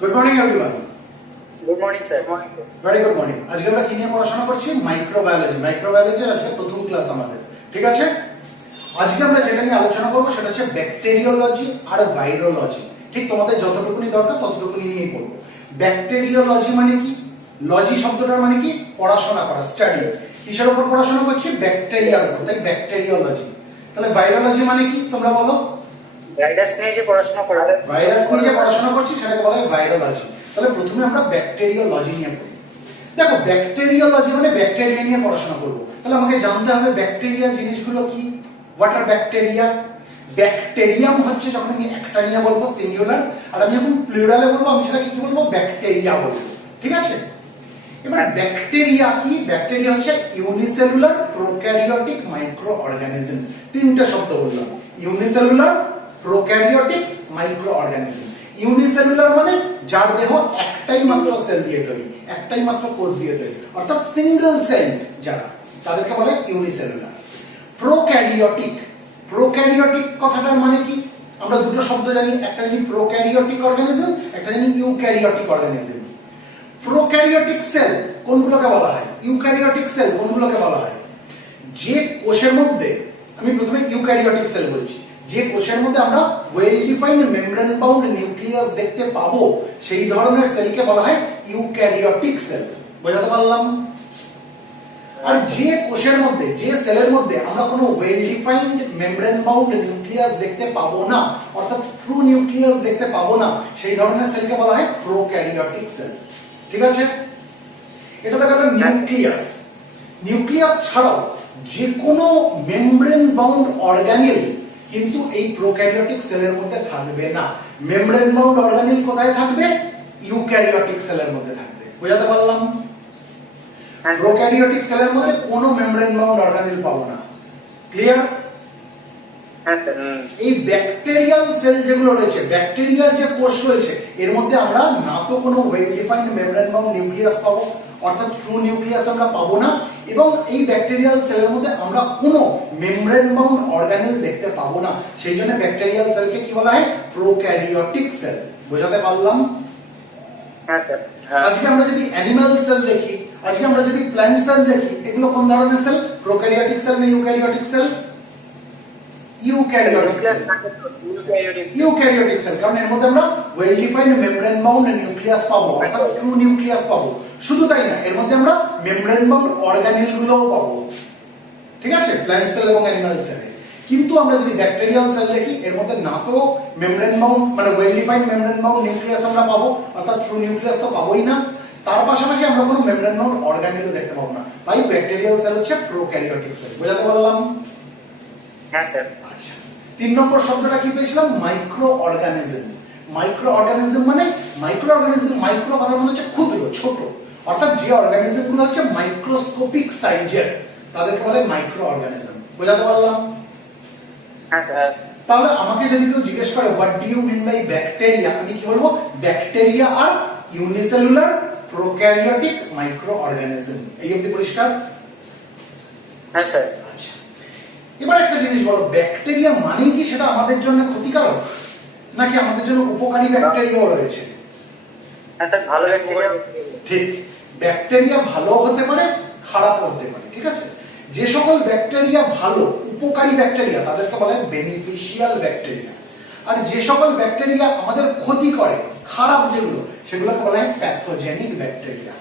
Good morning everyone. Good morning, sir. Very good morning. আজকে আমরা কি নিয়ে পড়াশোনা করছি? মাইক্রোবায়োলজি। মাইক্রোবায়োলজির আজকে প্রথম ক্লাস আমাদের। ঠিক আছে? আজকে আমরা যেটা নিয়ে আলোচনা করব সেটা হচ্ছে ব্যাকটেরিওলজি আর ভাইরোলজি। ঠিক তোমাদের যতটুকুনি দরকার ততটুকুনি নিয়েই পড়ব। ব্যাকটেরিওলজি মানে কি? লজি শব্দটার মানে কি? পড়াশোনা করা, স্টাডি। কিসের উপর পড়াশোনা করছি? ব্যাকটেরিয়ার উপর। তাই ব্যাকটেরিওলজি। তাহলে ভাইরোলজি মানে কি? তোমরা বলো। ভাইরাস নিয়ে যে পড়াশোনা করা হয়, ভাইরাস নিয়ে যে পড়াশোনা করছি সেটাকে বলা হয় ভাইরোলজি। তাহলে প্রথমে আমরা ব্যাকটেরিওলজি নিয়ে পড়ি। দেখো, ব্যাকটেরিওলজি মানে ব্যাকটেরিয়া নিয়ে পড়াশোনা করব। তাহলে আমাকে জানতে হবে ব্যাকটেরিয়া জিনিসগুলো কি। What are bacteria? ব্যাকটেরিয়াম হচ্ছে যখন আমি একটা নিয়ে বলবো সিঙ্গুলার, আর আমি যখন প্লুরালে বলবো আমি সেটাকে কি বলবো? ব্যাকটেরিয়া বলবো। ঠিক আছে? এবার ব্যাকটেরিয়া কি? ব্যাকটেরিয়া হচ্ছে ইউনিসেলুলার প্রোক্যারিওটিক মাইক্রো অর্গানিজম। তিনটা শব্দ বললাম, unicellular, prokaryotic, micro organism. Unicellular মানে যার দেহ একটাই মাত্র সেল দিয়ে তৈরি, একটাই মাত্র কোষ দিয়ে তৈরি, অর্থাৎ সিঙ্গেল সেল যারা, তাদেরকে বলে ইউনিসেলুলার। প্রোক্যারিওটিক, প্রোক্যারিওটিক কথাটার মানে কি? আমরা দুটো শব্দ জানি, একটা জানি প্রোক্যারিওটিক অর্গানিজম, একটা জানি ইউক্যারিওটিক অর্গানিজম। প্রোক্যারিওটিক সেল কোনগুলোকে বলা হয়? ইউক্যারিওটিক সেল কোনগুলোকে বলা হয়? যে কোষের মধ্যে, আমি প্রথমে ইউক্যারিওটিক সেল বলছি, যে কোষের মধ্যে আমরা well defined membrane bound nucleus দেখতে পাবো সেই ধরনের সেলকে বলা হয় ইউক্যারিওটিক সেল। বোঝাতে পারলাম? আর যে কোষের মধ্যে, যে সেলের মধ্যে আমরা কোনো well defined membrane bound nucleus দেখতে পাবো না, অর্থাৎ ট্রু নিউক্লিয়াস দেখতে পাবো না, সেই ধরনের সেলকে বলা হয় প্রোক্যারিওটিক সেল। ঠিক আছে? এটা তো গেল নিউক্লিয়াস। নিউক্লিয়াস ছাড়াও যে কোনো মেমব্রেন বাউন্ড অর্গানেল কিন্তু এই প্রোক্যারিওটিক সেলের মধ্যে থাকবে না। মেমব্রেন বাউন্ড অর্গানেল কোথায় থাকবে? ইউক্যারিওটিক সেলের মধ্যে থাকবে। বোঝাতে পারলাম? প্রোক্যারিওটিক সেলের মধ্যে কোনো মেমব্রেন বাউন্ড অর্গানেল পাবো না। ক্লিয়ার? এই ব্যাকটেরিয়াল সেল যেগুলো রয়েছে, ব্যাকটেরিয়ার যে কোষ রয়েছে, এর মধ্যে আমরা না তো কোনো well defined membrane bound nucleus পাবো, অর্থাৎ ট্রু নিউক্লিয়াস আমরা পাবো না, এবং এই ব্যাকটেরিয়াল সেলের মধ্যে আমরা কোনো মেমব্রেন বাউন্ড অর্গানেল দেখতে পাবো না। সেই জন্য ব্যাকটেরিয়াল সেলকে কি বলা হয়? Prokaryotic sell. বোঝাতে পারলাম? আজকে আমরা যদি অ্যানিমাল সেল দেখি, আজকে আমরা যদি প্ল্যান্ট সেল দেখি, এগুলো কোন ধরনের সেল? প্রোক্যারিওটিক সেল না eukaryotic sell? Eukaryotic sell. Eukaryotic sell, কারণ এর মধ্যে আমরা well defined membrane bound nucleus পাবো, অর্থাৎ ট্রু নিউক্লিয়াস পাবো। শুধু তাই না, এর মধ্যে আমরা মেমব্রেন বাউন্ড অর্গানেল গুলোও পাবো। ঠিক আছে? প্ল্যান্ট সেল এবং অ্যানিমাল সেল। কিন্তু আমরা যদি ব্যাকটেরিয়াল সেল দেখি, এর মধ্যে না তো মেমব্রেন বাউন্ড মানে well defined membrane bound nucleus আমরা পাবো, অর্থাৎ ট্রু নিউক্লিয়াস তো পাবোই না, তার পাশাপাশি আমরা কোনো মেমব্রেন বাউন্ড অর্গানেলও দেখতে পাবো না। তাই ব্যাকটেরিয়াল সেল হচ্ছে প্রোক্যারিওটিক সেল। বোঝাতে পারলাম? আচ্ছা, 3 নম্বর শব্দটা কি পেয়েছিলাম? Micro organism. মাইক্রো অর্গানিজম মানে, মাইক্রো অর্গানিজম, মাইক্রো কথা মানে হচ্ছে ক্ষুদ্র, ছোট, অর্থাৎ যে অর্গানিজম গুলো হচ্ছে মাইক্রোস্কোপিক সাইজের, তাদেরকে বলে মাইক্রো অর্গানিজম। বোঝাতে পারলাম? তাহলে আমাকে যদি কেউ জিজ্ঞেস করে what do you mean by bacteria, আমি কি বলবো? ব্যাকটেরিয়া আর ইউনিসেলুলার প্রোক্যারিওটিক মাইক্রো অর্গানিজম। এই অবধি পরিষ্কার? হ্যাঁ স্যার। আচ্ছা, এবার একটা জিনিস বলো, ব্যাকটেরিয়া মানে কি সেটা আমাদের জন্য ক্ষতিকারক নাকি আমাদের জন্য উপকারী ব্যাকটেরিয়াও রয়েছে? ভালো ব্যাকটেরিয়া। ঠিক, ব্যাকটেরিয়া ভালো হতে পারে, খারাপও হতে পারে। ঠিক আছে? যে সকল ব্যাকটেরিয়া ভালো, উপকারী ব্যাকটেরিয়া, তাদেরকে বলা হয় বেনিফিশিয়াল ব্যাকটেরিয়া। আর যে সকল ব্যাকটেরিয়া আমাদের ক্ষতি করে, খারাপ যেগুলো, সেগুলোকে বলা হয় প্যাথোজেনিক ব্যাকটেরিয়া।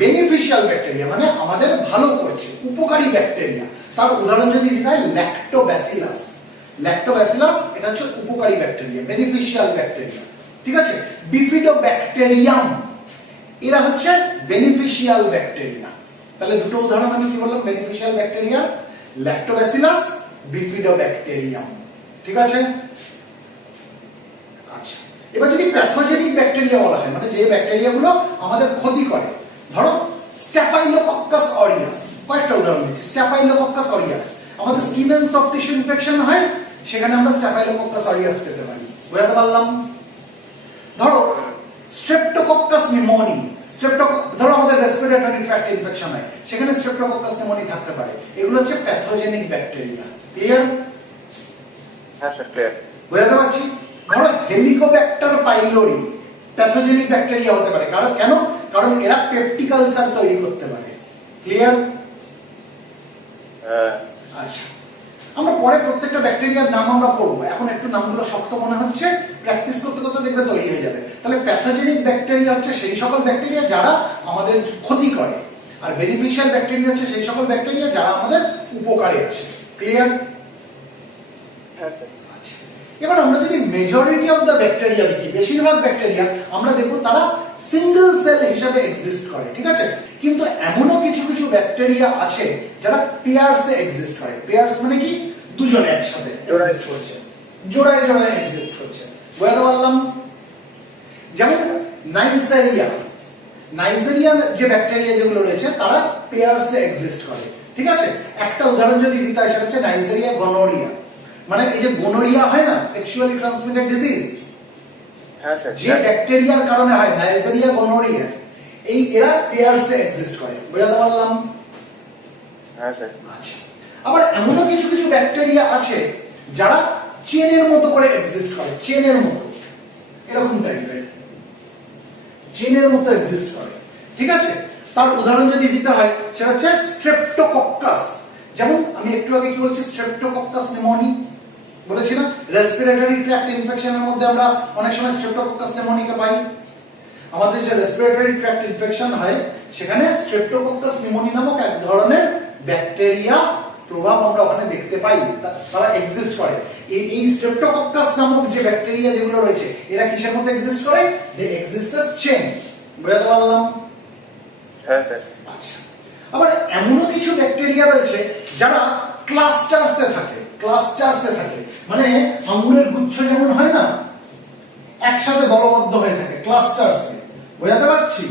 বেনিফিশিয়াল ব্যাকটেরিয়া মানে আমাদের ভালো করছে, উপকারী ব্যাকটেরিয়া। তার উদাহরণ যদি দিতে হয়, ল্যাক্টোব্যাসিলাস। ল্যাক্টোব্যাসিলাস এটা হচ্ছে উপকারী ব্যাকটেরিয়া, বেনিফিশিয়াল ব্যাকটেরিয়া। ঠিক আছে? বিফিডোব্যাকটেরিয়াম এরা হচ্ছে বেনিফিশিয়াল ব্যাকটেরিয়া। তাহলে দুটো উদাহরণ আমি কি বললাম? Beneficial bacteria, Lactobacillus, bifidobacterium. ঠিক আছে? আচ্ছা, এবার যদি প্যাথোজেনিক ব্যাকটেরিয়া বলা হয়, মানে যে ব্যাকটেরিয়াগুলো আমাদের ক্ষতি করে, ধরো স্ট্যাফাইলোকক্কাস অরিয়াস। কয়েকটা উদাহরণ দিচ্ছি। স্ট্যাফাইলোকক্কাস অরিয়াস, আমাদের skin and soft tissue infection হয়, সেখানে আমরা স্ট্যাফাইলোকক্কাস অরিয়াস পেতে পারি। বোঝাতে পারলাম? ধরো স্ট্রেপ্টোকক্কাস নিউমোনি, ধরো আমাদের রেসপিরেটরি ট্র্যাক্ট ইনফেকশন হয়, সেখানে স্ট্রেপ্টোকক্কাস নিউমোনি থাকতে পারে। এগুলো হচ্ছে প্যাথোজেনিক ব্যাকটেরিয়া। ক্লিয়ার? হ্যাঁ স্যার, ক্লিয়ার। বোঝাতে পারছি? ধরো হেলিকোব্যাক্টার পাইলোরি, প্যাথোজেনিক ব্যাকটেরিয়া হতে পারে। কারণ কেন? কারণ এরা পেপটিক আলসার তৈরি করতে পারে। ক্লিয়ার? আচ্ছা, আমরা পরে প্রত্যেকটা ব্যাকটেরিয়ার নাম আমরা পড়বো, এখন একটু নামগুলো শক্ত মনে হচ্ছে, প্র্যাকটিস করতে করতে দেখবে তৈরি হয়ে যাবে। তাহলে প্যাথোজেনিক ব্যাকটেরিয়া হচ্ছে সেই সকল ব্যাকটেরিয়া যারা আমাদের ক্ষতি করে, আর বেনিফিশিয়াল ব্যাকটেরিয়া হচ্ছে সেই সকল ব্যাকটেরিয়া যারা আমাদের উপকারে আসে। ক্লিয়ার? এবার আমরা যদি মেজরিটি অফ দ্য ব্যাকটেরিয়া দেখি, বেশিরভাগ ব্যাকটেরিয়া আমরা দেখবো তারা সিঙ্গেল সেল হিসেবে এক্সিস্ট করে, ঠিক আছে? কিন্তু এমনও কিছু কিছু ব্যাকটেরিয়া আছে যারা পেয়ারসে এক্সিস্ট করে। পেয়ারস মানে কি? দুজনে একসাথে এক্সিস্ট করছে, জোড়ায় জোড়ায় এক্সিস্ট করছে। বুঝতে পারলাম? যেমন নাইজেরিয়া, নাইজেরিয়া যে ব্যাকটেরিয়া যেগুলো রয়েছে তারা পেয়ারসে এক্সিস্ট করে, ঠিক আছে? একটা উদাহরণ যদি দিতে হয় সেটা হচ্ছে নাইজেরিয়া গনোরিয়া। মানে এই যে গোনোরিয়া হয় না, সেক্সুয়ালি ট্রান্সমিটেড ডিজিজ, যে ব্যাকটেরিয়ার কারণে হয় নাইজেরিয়া গনোরিয়া, এই এরা পেয়ারসে এক্সিস্ট করে। বুঝতে পারলাম? আচ্ছা, আবার এমনও কিছু কিছু ব্যাকটেরিয়া আছে যারা চেনের মতো করে এক্সিস্ট করে, চেনের মতো, এরকম টাইপের চেনের মতো এক্সিস্ট করে, ঠিক আছে? তার উদাহরণ যদি দিতে হয় সেটা হচ্ছে স্ট্রেপ্টোকক্কাস। যেমন আমি একটু আগে কি বলছি, স্ট্রেপ্টোকক্কাস নিউমোনি বলেছি না? রেসপিরেটরি ট্র্যাক্ট ইনফেকশনের মধ্যে আমরা অনেক সময় স্ট্রেপ্টোকক্কাস নিউমোনিকে পাই। আমাদের যে রেসপিরেটরি ট্র্যাক্ট ইনফেকশন হয় সেখানে স্ট্রেপ্টোকক্কাস নিউমোনি নামক এক ধরনের ব্যাকটেরিয়া প্রভাব আমরা ওখানে দেখতে পাই, তারা এক্সিস্ট করে। এই স্ট্রেপ্টোকক্কাস নামক যে ব্যাকটেরিয়া যেগুলো রয়েছে এরা কিসের মধ্যে এক্সিস্ট করে? They exist as chain. বুঝতে পারলাম? হ্যাঁ স্যার। আচ্ছা, আবার এমনও কিছু ব্যাকটেরিয়া রয়েছে যারা ক্লাস্টারসে থাকে, ক্লাস্টারসে থাকে, মানে আঙুরের গুচ্ছ যেমন হয় না, একসাথে দলবদ্ধ হয়ে থাকে ক্লাস্টারসে। বুঝতে পারছি?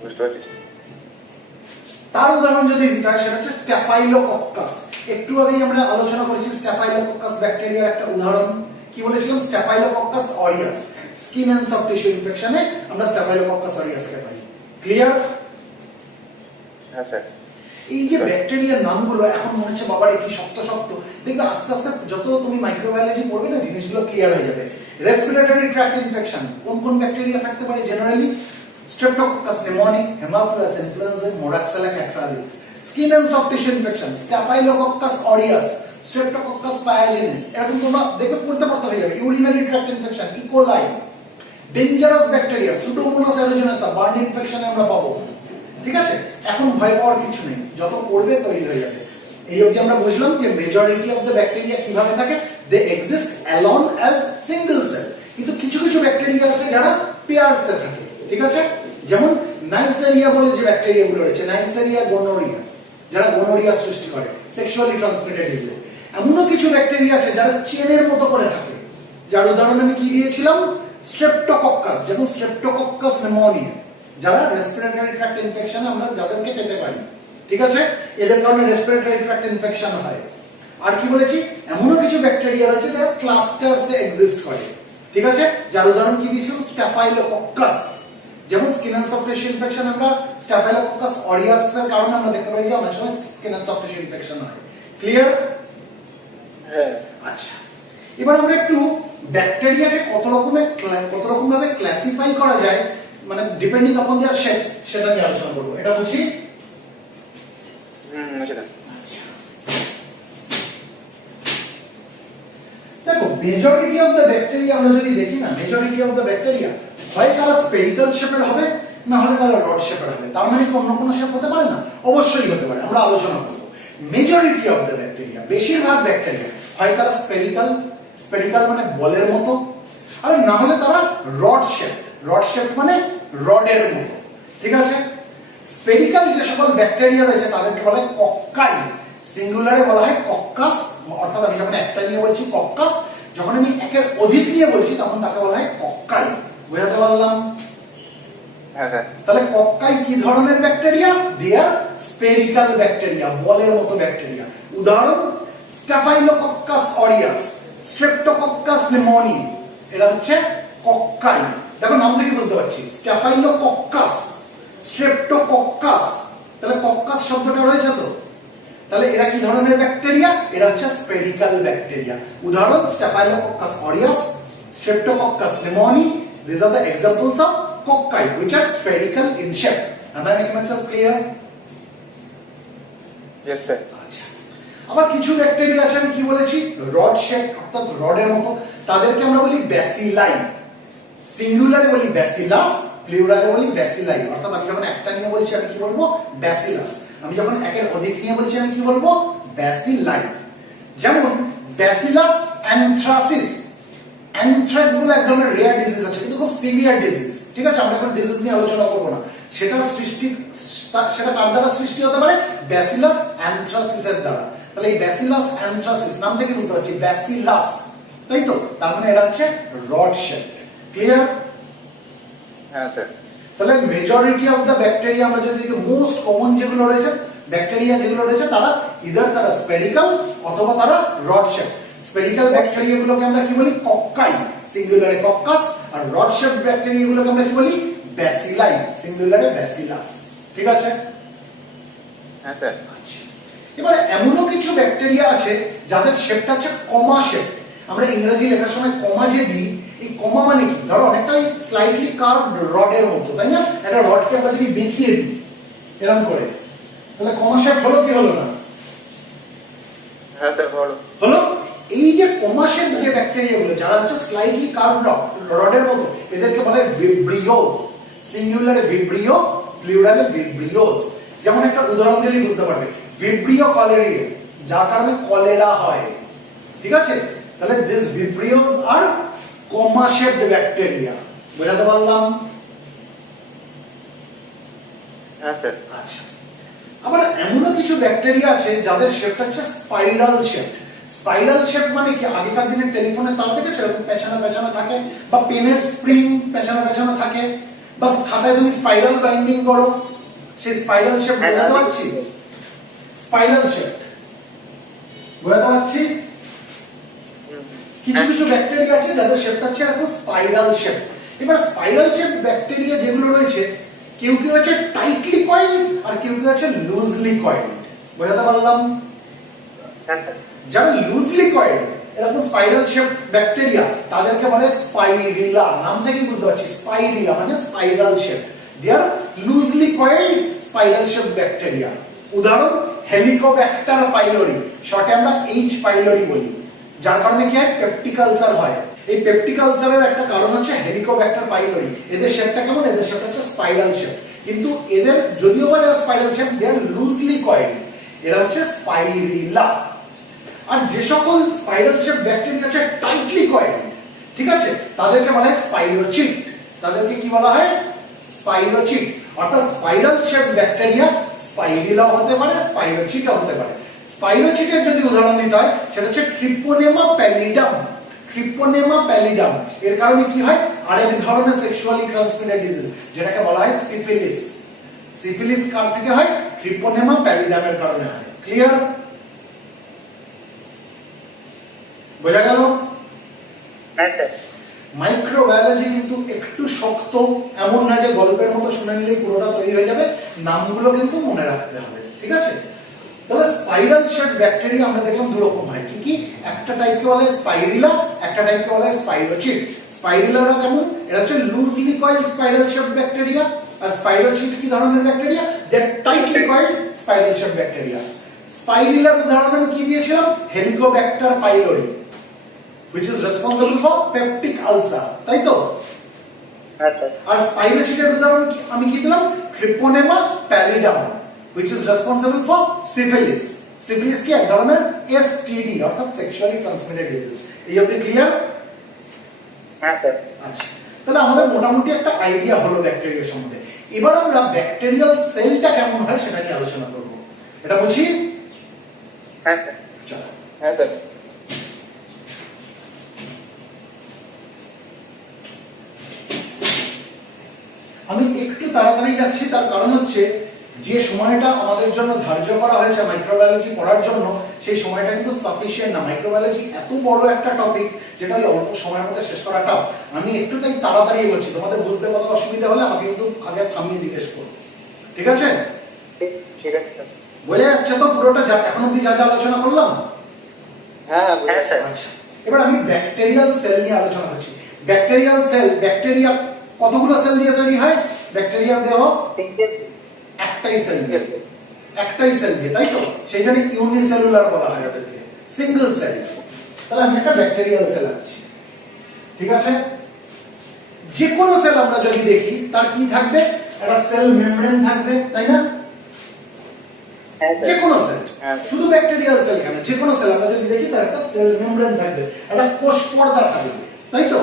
বুঝতে পারছি। তার উদাহরণ যদি দিতে হয় সেটা হচ্ছে স্ট্যাফাইলোকক্কাস। একটু আগেই আমরা আলোচনা করেছি স্ট্যাফাইলোকক্কাস ব্যাকটেরিয়ার একটা উদাহরণ কি বলেছিলাম? Staphylococcus aureus. Skin and soft tissue ইনফেকশনে আমরা স্ট্যাফাইলোকক্কাস অরিয়াসকে পাই। ক্লিয়ার? হ্যাঁ স্যার। এই যে ব্যাকটেরিয়ার নামগুলো এখন মনে হচ্ছে বাবার কি শক্ত শক্ত, দেখবে আস্তে আস্তে যত তুমি মাইক্রোবায়োলজি পড়বে না জিনিসগুলো ক্লিয়ার হয়ে যাবে। রেসপিরেটরি ট্র্যাক্ট ইনফেকশন কোন কোন ব্যাকটেরিয়া থাকতে পারে generally? Streptococcus pneumoniae, Haemophilus influenzae, Moraxella catarrhalis. Skin and soft tissue infection, Staphylococcus aureus, Streptococcus pyogenes. এরকম তোমরা দেখবে পড়তে পড়তে হয়ে যাবে। Urinary tract infection, E. coli. Dangerous bacteria, Pseudomonas aeruginosa, burn infection আমরা পাবো। ঠিক আছে? এখন ভয় পাওয়ার কিছু নেই, যত পড়বে তৈরি হয়ে যাবে। এই অবধি আমরা বুঝলাম যে মেজরিটি অফ দ্য ব্যাকটেরিয়া কিভাবে থাকে, they exist alone as single cell. কিন্তু কিছু কিছু ব্যাকটেরিয়া আছে যারা পেয়ারসে থাকে, ঠিক আছে? যেমন নাইজেরিয়া বলে যে ব্যাকটেরিয়া গুলো রয়েছে, নাইজেরিয়া গোনোরিয়া, যারা গোনোরিয়া সৃষ্টি করে, সেক্সুয়ালি ট্রান্সমিটেড ডিজিজ। এমনও কিছু ব্যাকটেরিয়া আছে যারা চেনের মতো করে থাকে, যার উদাহরণ আমি কি দিয়েছিলাম? স্ট্রেপ্টোকক্কাস। যেমন স্ট্রেপ্টোকক্কাস নিউমোনিয়া, যারা রেসপিরেটরি ট্র্যাক্ট ইনফেকশন আমরা যাদেরকে পেতে পারি, ঠিক আছে? এদের কারণে রেসপিরেটরি ট্র্যাক্ট ইনফেকশন হয়। আর কি বলেছি? এমনও কিছু ব্যাকটেরিয়া রয়েছে যারা ক্লাস্টারসে এক্সিস্ট করে, ঠিক আছে? যার উদাহরণ কি দিয়েছিলাম? স্ট্যাফাইলোকক্কাস। যেমন skin and soft tissue infection আমরা স্ট্যাফাইলোকক্কাস অরিয়াস এর কারণে আমরা দেখতে পাই যে অনেক সময় skin and soft tissue infection হয়। ক্লিয়ার? হ্যাঁ। আচ্ছা, এবার আমরা একটু ব্যাকটেরিয়াকে কত রকম ভাবে ক্লাসিফাই করা যায়, মানে ডিপেন্ডিং আপন देयर শেপস, সেটা নিয়ে আলোচনা করব। এটা বলছি দেখো, মেজরিটি অফ দ্য ব্যাকটেরিয়া আমরা যদি দেখি না, মেজরিটি অফ দ্য ব্যাকটেরিয়া হয় তারা স্পেরিক্যাল শেপের হবে, না হলে তারা রড শেপের হবে। তার মানে কি অন্য কোনো শেপ হতে পারে না? অবশ্যই হতে পারে, আমরা আলোচনা করব। মেজরিটি অফ দ্য ব্যাকটেরিয়া, বেশিরভাগ ব্যাকটেরিয়া হয় তারা স্পেরিক্যাল, স্পেরিক্যাল মানে বলের মতো, আর না হলে তারা রড শেপ, রড শেপ মানে রডের মতো, ঠিক আছে? স্পেরিক্যাল যে সকল ব্যাকটেরিয়া রয়েছে তাদেরকে বলা হয় কক্কাই। সিঙ্গুলারে বলা হয় কক্কাস, অর্থাৎ আমি যখন একটা নিয়ে বলছি কক্কাস, যখন আমি একের অধিক নিয়ে বলছি তখন তাকে বলা হয় কক্কাই। বুঝতে পারলাম? হ্যাঁ স্যার। তাহলে কক্কাই কি ধরনের bacteria? They R spherical bacteria, বলের মতো ব্যাকটেরিয়া। উদাহরণ স্ট্যাফাইলোকক্কাস অরিয়াস, স্ট্রেপ্টোকক্কাস নিউমোনিয়া, এরা হচ্ছে কক্কাই। দেখো নাম থেকে বুঝতে পারছি, স্ট্যাফাইলোকক্কাস, স্ট্রেপ্টোকক্কাস, তাহলে কক্কাস শব্দটা রয়েছে তো। তাহলে এরা কি ধরনের ব্যাকটেরিয়া? এরা হচ্ছে স্পেরিক্যাল ব্যাকটেরিয়া। উদাহরণ staphylococcus aureus, Streptococcus pneumoniae, these are the examples of cocci which are spherical in shape. Am I making myself clear? Yes, sir. আচ্ছা, আবার কিছু ব্যাকটেরিয়া আছে, আমি কি বলেছি, রড শেপ অর্থাৎ রডের মতো, তাদেরকে আমরা বলি ব্যাসিলাই। সিঙ্গুলারে বলি ব্যাসিলাস, প্লুরালে বলি ব্যাসিলাই। অর্থাৎ আমি যখন একটা নিয়ে বলছি আমি কি বলবো, ব্যাসিলাস। আমি যখন একের অধিক নিয়ে বলছি আমি কি বলবো, ব্যাসিলাই। যেমন ব্যাসিলাস অ্যানথ্রাসিস। অ্যানথ্রাক্স বলে এক ধরনের রেয়ার ডিজিজ আছে, কিন্তু খুব সিভিয়ার ডিজিজ। ঠিক আছে, আমরা এখন ডিজিজ নিয়ে আলোচনা করবো না। সেটার সৃষ্টি, সেটা কার দ্বারা সৃষ্টি হতে পারে, ব্যাসিলাস অ্যানথ্রাসিসের দ্বারা। তাহলে এই ব্যাসিলাস অ্যানথ্রাসিস নাম থেকে বুঝতে পারছি ব্যাসিলাস, তাই তো? তার মানে এটা হচ্ছে রড শেপ। ক্লিয়ার? হ্যাঁ স্যার। তাহলে মেজরিটি অফ দ্য ব্যাকটেরিয়া, আমরা যদি মোস্ট কমন যেগুলো রয়েছে ব্যাকটেরিয়া যেগুলো রয়েছে, তারা ইদার তারা স্পেরিক্যাল অথবা তারা রড শেপ। স্পেরিক্যাল ব্যাকটেরিয়া গুলোকে আমরা কি বলি, কক্কাই, সিঙ্গুলারে কক্কাস। আর রড শেপ ব্যাকটেরিয়া গুলোকে আমরা কি বলি, ব্যাসিলাই, সিঙ্গুলারে ব্যাসিলাস। ঠিক আছে? হ্যাঁ স্যার। এবারে এমনও কিছু ব্যাকটেরিয়া আছে যাদের শেপটা হচ্ছে কমা শেপ। আমরা ইংরেজি লেখার সময় কমা যে দিই, এই কমা মানে কি, ধরো অনেকটা স্লাইটলি কার্ভড রডের মতো, তাই না? একটা রডকে আমরা যদি বেঁকিয়ে দিই এরকম করে, তাহলে কমা শেপ হলো কি হলো না? হ্যাঁ স্যার, হলো। হলো। এই যে কমা শেপ যে ব্যাকটেরিয়াগুলো, যারা হচ্ছে স্লাইটলি কার্ভড রডের মতো, এদেরকে বলে ভিব্রিওস। সিঙ্গুলারে ভিব্রিও, প্লুরালে ভিব্রিওস। যেমন একটা উদাহরণ দিলেই বুঝতে পারবে, ভিব্রিও কলেরিয়া, যার কারণে কলেরা হয়। ঠিক আছে? তাহলে this vibrios are comma shaped bacteria. বোঝাতে পারলাম? হ্যাঁ স্যার। আচ্ছা, আবার এমনও কিছু ব্যাকটেরিয়া আছে যাদের শেপটা হচ্ছে স্পাইরাল শেপ। স্পাইরাল শেপ মানে কি, আগেকার দিনের টেলিফোনের তার দেখেছো এরকম পেছানো পেছানো থাকে, বা পেনের স্প্রিং পেছানো পেছানো থাকে, বা খাতায় তুমি স্পাইরাল বাইন্ডিং করো, সেই স্পাইরাল শেপ বোঝাতে পারছি? স্পাইরাল শেপ বোঝাতে পারছি? কিছু কিছু ব্যাকটেরিয়া আছে যাদের শেপটা হচ্ছে এরকম স্পাইরাল শেপ। এবার স্পাইরাল শেপ ব্যাকটেরিয়া যেগুলো রয়েছে, কেউ কেউ আছে টাইটলি কয়েলড আর কেউ কেউ আছে লুজলি কয়েলড। বোঝাতে পারলাম? যারা লুজলি কয়েলড, এরকম স্পাইরাল শেপ ব্যাকটেরিয়া, তাদেরকে বলে স্পাইরিলা। নাম থেকেই বুঝতে পারছি, স্পাইরিলা মানে spiral shape. They are loosely coiled spiral shape bacteria. উদাহরণ, হেলিকোব্যাক্টার পাইলোরি, শর্টে আমরা এইচ পাইলোরি বলি, যার কারণে কি হয়, পেপটিক আলসার হয়। এই পেপটিক আলসারের একটা কারণ হচ্ছে হেলিকোব্যাক্টার পাইলোরি। এদের শেপটা কেমন, এদের শেপটা হচ্ছে স্পাইরাল শেপ। কিন্তু এদের যদিও বা spiral shape, they are loosely coiled, এরা হচ্ছে স্পাইরিলা। আর যে সকল স্পাইরাল শেপ ব্যাকটেরিয়া হচ্ছে টাইটলি কয়েলড, ঠিক আছে, তাদেরকে বলা হয় স্পাইরোচিট। তাদেরকে কি বলা হয়, স্পাইরোচিট। অর্থাৎ স্পাইরাল শেপ ব্যাকটেরিয়া স্পাইরিলাও হতে পারে, স্পাইরোচিটও হতে পারে। স্পাইরোচিটের যদি উদাহরণ দিতে হয়, সেটা হচ্ছে ট্রিপোনেমা প্যালিডাম। ট্রিপোনেমা প্যালিডাম এর কারণে কি হয়, আরেক ধরনের সেক্সুয়ালি ট্রান্সমিটেড ডিজিজ, যেটাকে বলা হয় সিফিলিস। সিফিলিস কার থেকে হয়, ট্রিপোনেমা প্যালিডামের কারণে হয়। ক্লিয়ার? বোঝা গেল? মাইক্রোবায়োলজি কিন্তু একটু শক্ত, এমন না যে গল্পের মতো শুনে নিলেই পুরোটা তৈরি হয়ে যাবে। নামগুলো কিন্তু মনে রাখতে হবে। ঠিক আছে? তাহলে স্পাইরাল শেপ ব্যাকটেরিয়া আমরা দেখলাম দু রকম হয়। কি কি? একটা টাইপকে বলে স্পাইরিলা, একটা টাইপকে বলে স্পাইরোচিট। স্পাইরিলারা কেমন, এরা হচ্ছে loosely coiled spiral shape bacteria. আর স্পাইরোচিট কি ধরনের bacteria, they are tightly coiled spiral shape bacteria. স্পাইরিলার উদাহরণ আমি কি দিয়েছিলাম, Helicobacter pylori, which is responsible for peptic ulcer, তাই তো? আর স্পাইরোচিটের উদাহরণ আমি কি দিলাম, ট্রিপোনেমা pallidum, which is responsible for syphilis. syphilis কি এক ধরনের STD অর্থাৎ sexually transmitted disease। এই অবধি ক্লিয়ার? হ্যাঁ স্যার। আচ্ছা, তাহলে আমাদের মোটামুটি একটা আইডিয়া হলো ব্যাকটেরিয়া সম্বন্ধে। এবার আমরা ব্যাকটেরিয়াল সেলটা কেমন হয় সেটা নিয়ে আলোচনা করব। এটা বুঝি? হ্যাঁ স্যার। চলো। হ্যাঁ স্যার। আমি একটু তাড়াতাড়ি যাচ্ছি, তার কারণ হচ্ছে যে সময়টা আমাদের জন্য ধার্য করা হয়েছে মাইক্রোবায়োলজি পড়ার জন্য, সেই সময়টা কিন্তু সাফিসিয়েন্ট না। মাইক্রোবায়োলজি এত বড় একটা টপিক, যেটা ওই অল্প সময়ের মধ্যে শেষ করা টাফ। আমি একটু তাই তাড়াতাড়ি এগোচ্ছি, তোমাদের বুঝতে কোনো অসুবিধা হলে আমাকে কিন্তু আগে থামিয়ে জিজ্ঞেস করো। ঠিক আছে? ঠিক আছে স্যার। বোঝা যাচ্ছে তো পুরোটা, যা এখন অব্দি যা যা আলোচনা করলাম? হ্যাঁ হ্যাঁ স্যার। আচ্ছা, এবার আমি ব্যাকটেরিয়াল সেল নিয়ে আলোচনা করছি। ব্যাকটেরিয়াল সেল, ব্যাকটেরিয়া কতগুলো সেল দিয়ে তৈরি হয়? ব্যাকটেরিয়ার দেহ সিঙ্গেল একটাই সেল দিয়ে, একটাই সেল দিয়ে, তাই তো? সেই জন্য ইউনিসেলুলার বলা হয় ওদেরকে, সিঙ্গেল সেল। তাহলে আমি একটা ব্যাকটেরিয়াল সেল আছি, ঠিক আছে? যে কোনো সেল আমরা যদি দেখি তার কি থাকবে? একটা সেল মেমব্রেন থাকবে, তাই না? হ্যাঁ যে স্যার কোনো সেল, হ্যাঁ। শুধু ব্যাকটেরিয়াল সেল কেন, যে কোনো সেল আমরা যদি দেখি তার একটা সেল মেমব্রেন থাকবে, একটা কোষ পর্দা থাকবে, তাই তো?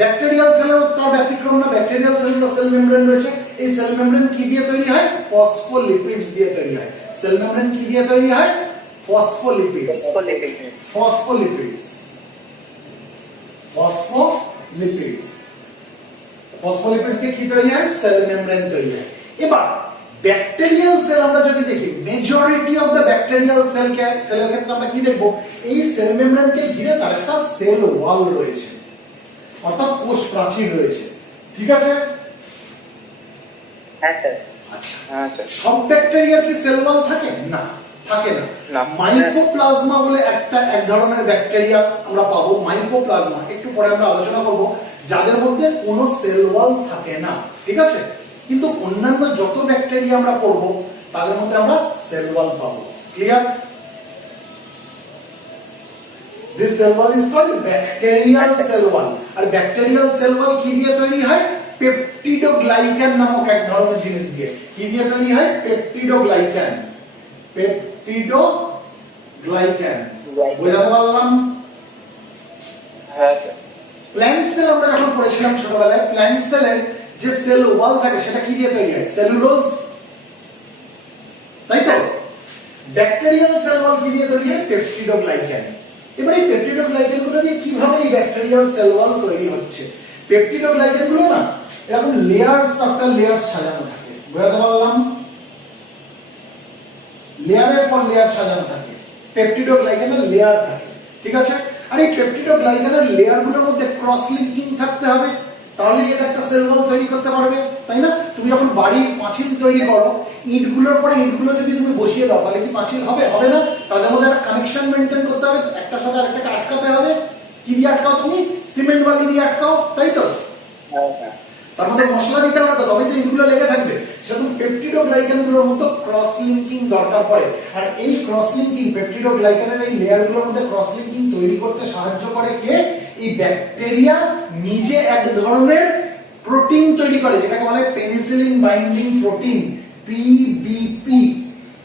ব্যাকটেরিয়াল সেলের তার ব্যতিক্রম না, ব্যাকটেরিয়াল সেলের সেল মেমব্রেন রয়েছে। এই সেল মেমব্রেন কি দিয়ে তৈরি হয়? ফসফোলিপিডস দিয়ে তৈরি হয়। সেল মেমব্রেন কি দিয়ে তৈরি হয়? Phospholipids, phospholipid phospholipids, phospholipids, phospholipids দিয়ে কি তৈরি হয়? সেল মেমব্রেন তৈরি হয়। এবার ব্যাকটেরিয়াল সেল আমরা যদি দেখি, মেজরিটি অফ দ্য ব্যাকটেরিয়াল সেলের ক্ষেত্রে আমরা কি দেখব? এই সেল মেমব্রেনকে ঘিরে তার একটা সেল ওয়াল রয়েছে, অর্থাৎ কোষ প্রাচীর রয়েছে, ঠিক আছে? হ্যাঁ স্যার আচ্ছা, হ্যাঁ স্যার। সব ব্যাকটেরিয়ার কি সেল ওয়াল থাকে? না, থাকে না। না। মাইকোপ্লাজমা বলে এক ধরনের ব্যাকটেরিয়া আমরা পাবো, মাইকোপ্লাজমা, একটু পরে আমরা আলোচনা করব, যাদের মধ্যে কোনো সেল ওয়াল থাকে না, ঠিক আছে? কিন্তু অন্যান্য যত ব্যাকটেরিয়া আমরা পড়বো তাদের মধ্যে আমরা সেল ওয়াল পাবো। Clear? This cell wall is called bacterial cell wall. আর ব্যাকটেরিয়াল সেল ওয়াল কি দিয়ে তৈরি হয়? পেপটিডোগ্লাইকান নামক এক ধরনের জিনিস দিয়ে। কি দিয়ে তৈরি হয়? Peptidoglycan, peptidoglycan. বুঝাতে পারলাম? হ্যাঁ স্যার প্ল্যান্ট সেল আমরা যখন পড়েছিলাম ছোটবেলায়, প্ল্যান্ট সেলের যে সেল ওয়াল থাকে সেটা কি দিয়ে তৈরি হয়? সেলুলোজ, তাই তো? ব্যাকটেরিয়াল সেল ওয়াল কি দিয়ে তৈরি হয়? পেপটিডোগ্লাইকান। এবার এই পেপটিডোগ্লাইকান গুলো দিয়ে কিভাবে এই ব্যাকটেরিয়াল সেল ওয়াল তৈরি হচ্ছে? পেপটিডোগ্লাইকান গুলো না এরকম লেয়ারস আফটার লেয়ারস সাজানো থাকে, বুঝাতে পারলাম? লেয়ারের পর লেয়ার সাজানো থাকে, পেপটিডোগ্লাইকানের লেয়ার থাকে, ঠিক আছে? আর এই পেপটিডোগ্লাইকানের লেয়ার গুলোর মধ্যে ক্রস লিঙ্কিং থাকতে হবে, তাহলে এটা একটা সেল ওয়াল তৈরি করতে পারবে, তাই না? তুমি যখন বাড়ির পাঁচিল তৈরি করো, ইটগুলোর পরে ইটগুলো যদি তুমি বসিয়ে দাও তাহলে কি পাঁচিল হবে? হবে না। তাদের মধ্যে একটা কানেকশন মেইনটেইন করতে হবে, একটার সাথে আরেকটাকে আটকাতে হবে। কি দিয়ে আটকাও তুমি? সিমেন্ট বালি দিয়ে আটকাও, তাই তো? হ্যাঁ হ্যাঁ তার মধ্যে মশলা দিতে হবে, তবে তো ইটগুলো লেগে থাকবে। সেরকম পেপটিডোগ্লাইকান গুলোর মধ্যে ক্রস লিঙ্কিং দরকার পড়ে, আর এই ক্রস লিঙ্কিং, পেপটিডোগ্লাইকানের এই লেয়ার গুলোর মধ্যে ক্রস লিঙ্কিং তৈরি করতে সাহায্য করে কে? এই ব্যাকটেরিয়া নিজে এক ধরনের প্রোটিন তৈরি করে, যেটাকে বলে পেনিসিলিন বাইন্ডিং প্রোটিন, পিবিপি,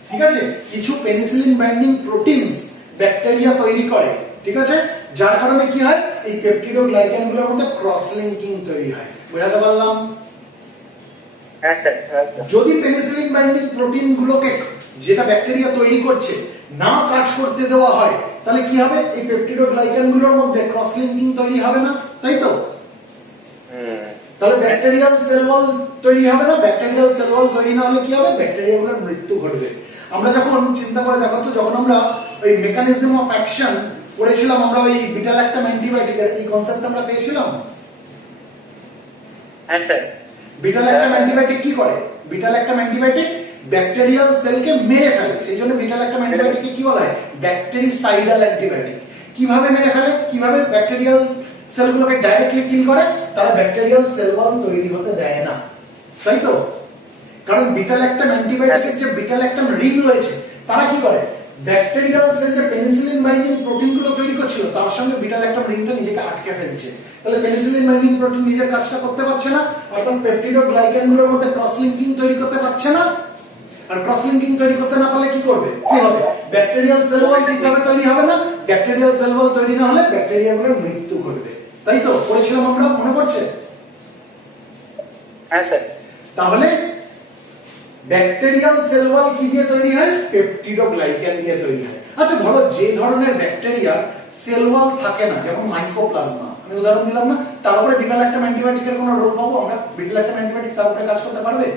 ঠিক আছে? কিছু পেনিসিলিন বাইন্ডিং প্রোটিনস ব্যাকটেরিয়া তৈরি করে, ঠিক আছে? যার কারণে কি হয়? এই পেপটিডোগ্লাইকান গুলোর মধ্যে ক্রস লিঙ্কিং তৈরি হয়। বুঝাতে পারলাম? হ্যাঁ স্যার যদি পেনিসিলিন বাইন্ডিং প্রোটিন গুলোকে, যেটা ব্যাকটেরিয়া তৈরি করছে, না কাজ করতে দেওয়া হয়, তাহলে কি হবে? এই পেপটিডোগ্লাইকান গুলোর মধ্যে ক্রস লিঙ্কিং তৈরি হবে না, তাই তো? তাহলে ব্যাকটেরিয়াল সেল ওয়াল তৈরি হবে না। ব্যাকটেরিয়াল সেল ওয়াল তৈরি না হলে কি হবে? ব্যাকটেরিয়াগুলোর মৃত্যু ঘটবে। আমরা যখন চিন্তা করে দেখো তো, যখন আমরা ওই মেকানিজম অফ অ্যাকশন পড়েছিলাম, আমরা ওই বিটা ল্যাকটাম অ্যান্টিবায়োটিকের এই কনসেপ্ট আমরা পেয়েছিলাম। হ্যাঁ স্যার বিটা ল্যাকটাম অ্যান্টিবায়োটিক কি করে? বিটা ল্যাকটাম অ্যান্টিবায়োটিক ব্যাকটেরিয়াল সেলকে মেরে ফেলে, সেই জন্য বিটা ল্যাকটাম অ্যান্টিবায়োটিককে কি বলা হয়? Bactericidal antibiotic. কিভাবে মেরে ফেলে? কিভাবে ব্যাকটেরিয়াল সেলগুলোকে ডাইরেক্টলি কিল করে? তারা ব্যাকটেরিয়াল সেল ওয়াল তৈরি হতে দেয় না, তাই তো? কারণ বিটা ল্যাকটাম অ্যান্টিবায়োটিকের যে বিটা ল্যাকটাম রিং রয়েছে, তারা কি করে? ব্যাকটেরিয়াল সেল যে পেনিসিলিন বাইন্ডিং প্রোটিন গুলো তৈরি করছিল, তার সঙ্গে বিটা ল্যাকটাম রিংটা নিজেকে আটকে ফেলছে। তাহলে পেনিসিলিন বাইন্ডিং প্রোটিন নিজের কাজটা করতে পারছে না, অর্থাৎ পেপটিডোগ্লাইকান গুলোর মধ্যে ক্রস লিঙ্কিং তৈরি করতে পারছে না। আর ক্রস লিঙ্কিং তৈরি করতে না পারলে কি করবে? কি হবে? ব্যাকটেরিয়াল সেল ওয়াল ঠিকভাবে তৈরি হবে না। ব্যাকটেরিয়াল সেল ওয়াল তৈরি না হলে ব্যাকটেরিয়াগুলোর মৃত্যু ঘটবে, তাই তো? পড়েছিলাম আমরা, মনে পড়ছে? হ্যাঁ স্যার তাহলে ব্যাকটেরিয়াল সেল ওয়াল কি দিয়ে তৈরি হয়? পেপটিডোগ্লাইকান দিয়ে তৈরি হয়। আচ্ছা, ধরো যে ধরনের ব্যাকটেরিয়ার সেল ওয়াল থাকে না, যেমন মাইকোপ্লাজমা, আমি উদাহরণ দিলাম না, তার উপরে বিটা ল্যাকটাম অ্যান্টিবায়োটিকের কোনো রোল পাবো আমরা? বিটা ল্যাকটাম অ্যান্টিবায়োটিক তার উপরে কাজ করতে পারবে?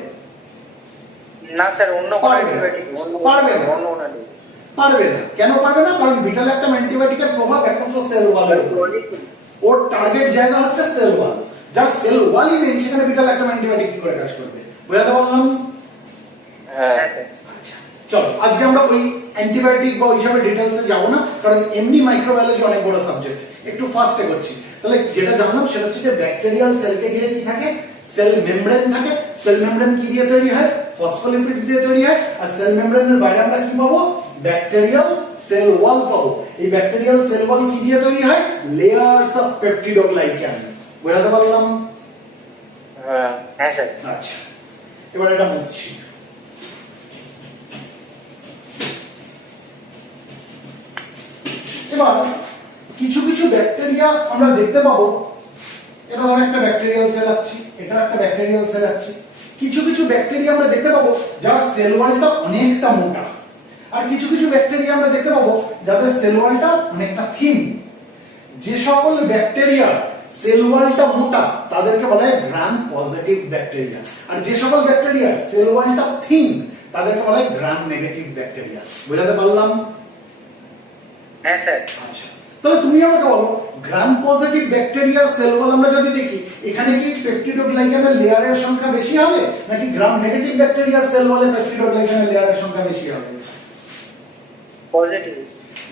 না স্যার, অন্য কোনো পারবে না। অ্যান্টিবায়োটিক পারবে না। অন্য পারবে না। কেন পারবে না? কারণ বিটা ল্যাকটাম অ্যান্টিবায়োটিকের প্রভাব একমাত্র সেল ওয়ালের উপর। ওর টার্গেট জায়গা হচ্ছে সেল ওয়াল। যার সেল ওয়ালই নেই, সেখানে বিটা ল্যাকটাম অ্যান্টিবায়োটিক কি করে কাজ করবে? বুঝাতে পারলাম? হ্যাঁ আচ্ছা, চলো আজকে আমরা ওই অ্যান্টিবায়োটিক বা ওইসবের ডিটেলসে যাব না, কারণ এমনি মাইক্রোবায়োলজি অনেক বড় সাবজেক্ট, একটু ফাস্টে করছি। তাহলে যেটা জানলাম সেটা হচ্ছে যে ব্যাকটেরিয়াল সেলকে ঘিরে কি থাকে, সেল মেমব্রেন থাকে। সেল মেমব্রেন কি দিয়ে তৈরি হয়, ফসফোলিপিডস দিয়ে তৈরি হয়। আর সেল মেমব্রেনের বাইরে আমরা কি পাবো, ব্যাকটেরিয়াল সেল ওয়াল পাবো। এই ব্যাকটেরিয়াল সেল ওয়াল কি দিয়ে তৈরি হয়, লেয়ার্স অফ পেপটিডোগ্লাইকান। বুঝাতে পারলাম? হ্যাঁ স্যার। আচ্ছা, এবার এটা মুছছি। এবার কিছু কিছু ব্যাকটেরিয়া আমরা দেখতে পাবো, এটা ধর একটা ব্যাকটেরিয়াল সেল আছে, এটা একটা ব্যাকটেরিয়াল সেল আছে। কিছু কিছু ব্যাকটেরিয়া আমরা দেখতে পাবো যার সেল ওয়ালটা অনেকটা মোটা, আর কিছু কিছু ব্যাকটেরিয়া আমরা দেখতে পাবো যাদের সেল ওয়ালটা অনেকটা থিন। যে সকল ব্যাকটেরিয়া সেল ওয়ালটা মোটা তাদেরকে বলা হয় গ্রাম পজিটিভ ব্যাকটেরিয়া, আর যে সকল ব্যাকটেরিয়া সেল ওয়ালটা থিন তাদেরকে বলা হয় গ্রাম নেগেটিভ ব্যাকটেরিয়া। বুঝাতে পারলাম? হ্যাঁ স্যার। আচ্ছা, তাহলে তুমি আমাকে বলো, গ্রাম পজিটিভ ব্যাকটেরিয়ার সেল ওয়াল আমরা যদি দেখি, এখানে কি পেপটিডোগ্লাইকানের লেয়ারের সংখ্যা বেশি হবে, নাকি গ্রাম নেগেটিভ ব্যাকটেরিয়ার সেল ওয়ালে পেপটিডোগ্লাইকানের লেয়ারের সংখ্যা বেশি হবে? পজিটিভ।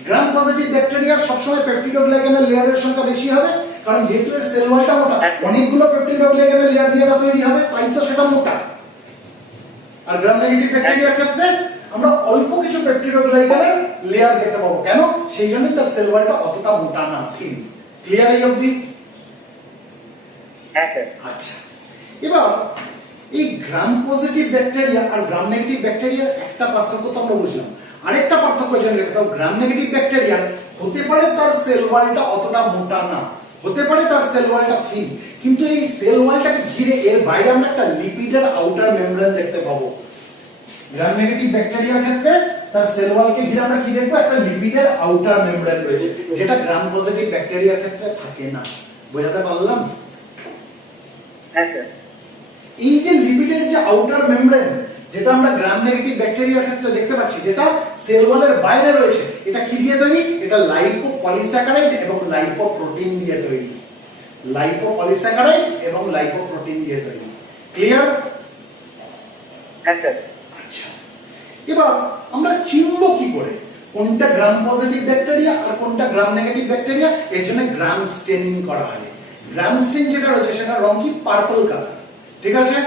গ্রাম পজিটিভ ব্যাকটেরিয়ার সবসময় পেপটিডোগ্লাইকানের লেয়ারের সংখ্যা বেশি হবে, কারণ যেহেতু এর সেল ওয়ালটা মোটা, অনেকগুলো পেপটিডোগ্লাইকানের লেয়ার দিয়ে এটা তৈরি হবে, তাই তো সেটা মোটা। আর গ্রাম নেগেটিভ ব্যাকটেরিয়ার ক্ষেত্রে আমরা অল্প কিছু পেপটিডোগ্লাইকানের লেয়ার দেখতে পাবো। কেন? সেই জন্যই তার সেল ওয়ালটা অতটা মোটা না, থিন। ক্লিয়ার এই অবধি? হ্যাঁ স্যার। আচ্ছা, এবার এই গ্রাম পজিটিভ ব্যাকটেরিয়া আর গ্রাম নেগেটিভ ব্যাকটেরিয়ার একটা পার্থক্য তো আমরা বুঝলাম, আরেকটা পার্থক্য জেনে রেখে দাও। গ্রাম নেগেটিভ ব্যাকটেরিয়া হতে পারে তার সেল ওয়ালটা অতটা মোটা না, হতে পারে তার সেল ওয়ালটা থিন, কিন্তু এই সেল ওয়ালটাকে ঘিরে এর বাইরে আমরা একটা লিপিডের আউটার মেমব্রেন দেখতে পাবো। গ্রাম নেগেটিভ ব্যাকটেরিয়ার ক্ষেত্রে তার সেল ওয়ালকে ঘিরে আমরা কি দেখবো, একটা লিপিডের আউটার মেমব্রেন রয়েছে, যেটা গ্রাম পজিটিভ ব্যাকটেরিয়ার ক্ষেত্রে থাকে না। বোঝাতে পারলাম? হ্যাঁ স্যার। এই যে লিপিডের যে আউটার মেমব্রেন, যেটা আমরা গ্রাম নেগেটিভ ব্যাকটেরিয়ার ক্ষেত্রে দেখতে পাচ্ছি, যেটা সেল ওয়ালের বাইরে রয়েছে, এটা কি দিয়ে তৈরি? এটা লাইপোপলিস্যাকারাইড এবং লাইপোপ্রোটিন দিয়ে তৈরি। লাইপোপলিস্যাকারাইড এবং লাইপোপ্রোটিন দিয়ে তৈরি। ক্লিয়ার? হ্যাঁ স্যার। আচ্ছা, এবার আমরা চিনব কি করে কোনটা গ্রাম পজিটিভ ব্যাকটেরিয়া আর কোনটা গ্রাম নেগেটিভ ব্যাকটেরিয়া? এর জন্য গ্রাম স্টেনিং করা হয়। গ্রাম স্টেন যেটা রয়েছে সেটা রং কি, পার্পল কালার। ঠিক আছে?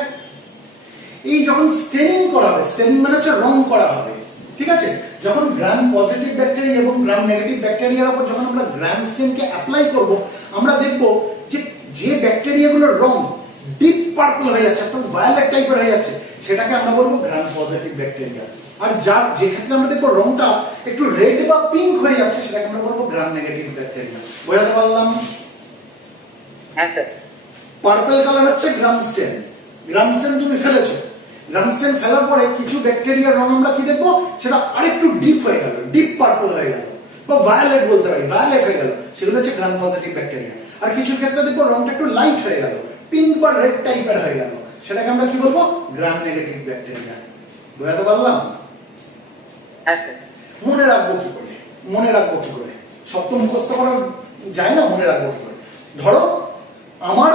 এই যখন স্টেনিং করা হবে, স্টেনিং মানে হচ্ছে রং করা হবে, ঠিক আছে? যখন গ্রাম পজিটিভ ব্যাকটেরিয়া এবং গ্রাম নেগেটিভ ব্যাকটেরিয়ার উপর যখন আমরা গ্রাম স্টেনকে অ্যাপ্লাই করব, আমরা দেখব যে যে ব্যাকটেরিয়াগুলোর রং ডিপ পার্পল হয়ে যাচ্ছে, অর্থাৎ ভায়োলেট টাইপের হয়ে যাচ্ছে, সেটাকে আমরা বলবো গ্রাম পজিটিভ ব্যাকটেরিয়া। আর যার যে ক্ষেত্রে আমরা দেখবো রংটা একটু রেড বা পিঙ্ক হয়ে যাচ্ছে, সেটাকে আমরা বলবো গ্রাম নেগেটিভ ব্যাকটেরিয়া। বোঝাতে পারলাম? হ্যাঁ স্যার। পার্পল কালার হচ্ছে গ্রাম স্টেন। গ্রাম স্টেন তুমি ফেলেছো, গ্রাম স্টেন ফেলার পরে কিছু ব্যাকটেরিয়ার রং আমরা কি দেখবো, সেটা আরেকটু ডিপ হয়ে গেল, ডিপ পার্পল হয়ে গেল, বা ভায়োলেট বলতে পারি, ভায়োলেট হয়ে গেল, সেগুলো হচ্ছে গ্রাম পজিটিভ ব্যাকটেরিয়া। আর কিছু ক্ষেত্রে দেখবো রংটা একটু লাইট হয়ে গেল, পিঙ্ক বা রেড টাইপের হয়ে গেল, সেটাকে আমরা কি বলবো, গ্রাম নেগেটিভ ব্যাকটেরিয়া। বোঝাতে পারলাম? হ্যাঁ স্যার। মনে রাখবো কি করে, মনে রাখবো কি করে? সব তো মুখস্থ করা যায় না, মনে রাখবো কি করে? ধরো আমার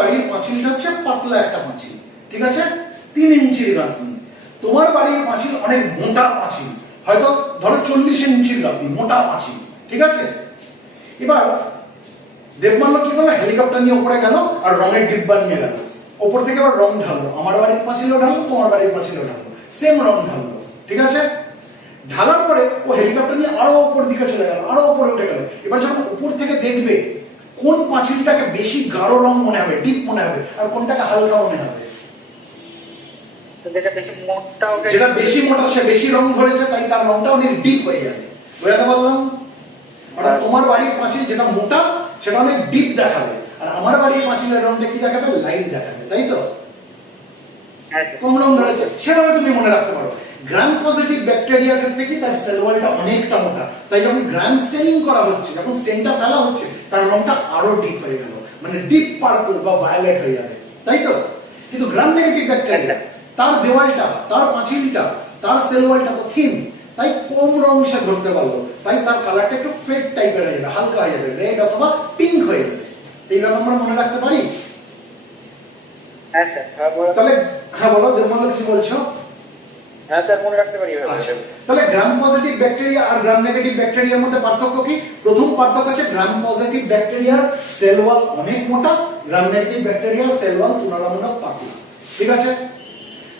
বাড়ির পাঁচিলটা হচ্ছে পাতলা একটা পাঁচিল, ঠিক আছে, 3 ইঞ্চির গাঁথনি। তোমার বাড়ির পাঁচিল অনেক মোটা পাঁচিল, হয়তো ধরো 40 ইঞ্চির গাঁথনি, মোটা পাঁচিল, ঠিক আছে? এবার দেবমাল্য কি করলো, হেলিকপ্টার নিয়ে উপরে গেল আর রঙের ডিব্বা নিয়ে গেল, ওপর থেকে আবার রং ঢাললো, আমার বাড়ির পাঁচিলও ঢাললো, তোমার বাড়ির পাঁচিলও ঢাললো, সেম রং ঢাললো, ঠিক আছে? ঢালার পরে ও হেলিকপ্টার নিয়ে আরো উপর দিকে চলে গেল, আরো উপরে উঠে গেল। এবার যখন উপর থেকে দেখবে, কোন পাঁচিলটাকে বেশি গাঢ় রং মনে হবে, ডিপ মনে হবে, আর কোনটাকে হালকা মনে হবে? যেটা বেশি মোটা, যেটা বেশি মোটা সে বেশি রং ধরেছে, তাই তার রংটা অনেক ডিপ হয়ে যাবে। বুঝতে পারলাম? আর তোমার বাড়ির পাঁচিল যেটা মোটা সেটা অনেক ডিপ দেখাবে, আর আমার বাড়ির পাঁচিলের রংটা কি দেখাবে, লাইট দেখাবে, তাই তো? কম রং ধরেছে, সেভাবে তুমি মনে রাখতে পারো। গ্রাম পজিটিভ ব্যাকটেরিয়ার ক্ষেত্রে কি, তার সেল ওয়ালটা অনেকটা মোটা, তাই যখন গ্রাম স্টেনিং করা হচ্ছে, যখন স্টেনটা ফেলা হচ্ছে, তার রংটা আরো ডিপ হয়ে গেল, মানে ডিপ পার্পল বা ভায়োলেট হয়ে যাবে, তাই তো? কিন্তু গ্রাম নেগেটিভ ব্যাকটেরিয়া, তার দেওয়ালটা, তার পাঁচিলটা, তার সেল ওয়ালটা তো থিন, তাই কম রং সে ধরতে পারলো, তাই তার কালারটা একটু ফেড টাইপের হয়ে যাবে, হালকা হয়ে যাবে, রেড অথবা পিঙ্ক হয়ে যাবে। এইভাবে আমরা মনে রাখতে পারি। হ্যাঁ স্যার। তাহলে হ্যাঁ বলো, দেবমাল্য কিছু বলছো? হ্যাঁ স্যার মনে রাখতে পারি এভাবে। আচ্ছা, তাহলে গ্রাম পজিটিভ ব্যাকটেরিয়া আর গ্রাম নেগেটিভ ব্যাকটেরিয়ার মধ্যে পার্থক্য কি? প্রথম পার্থক্য হচ্ছে গ্রাম পজিটিভ ব্যাকটেরিয়ার সেল ওয়াল অনেক মোটা, গ্রাম নেগেটিভ ব্যাকটেরিয়ার সেল ওয়াল তুলনামূলক পাতলা। ঠিক আছে।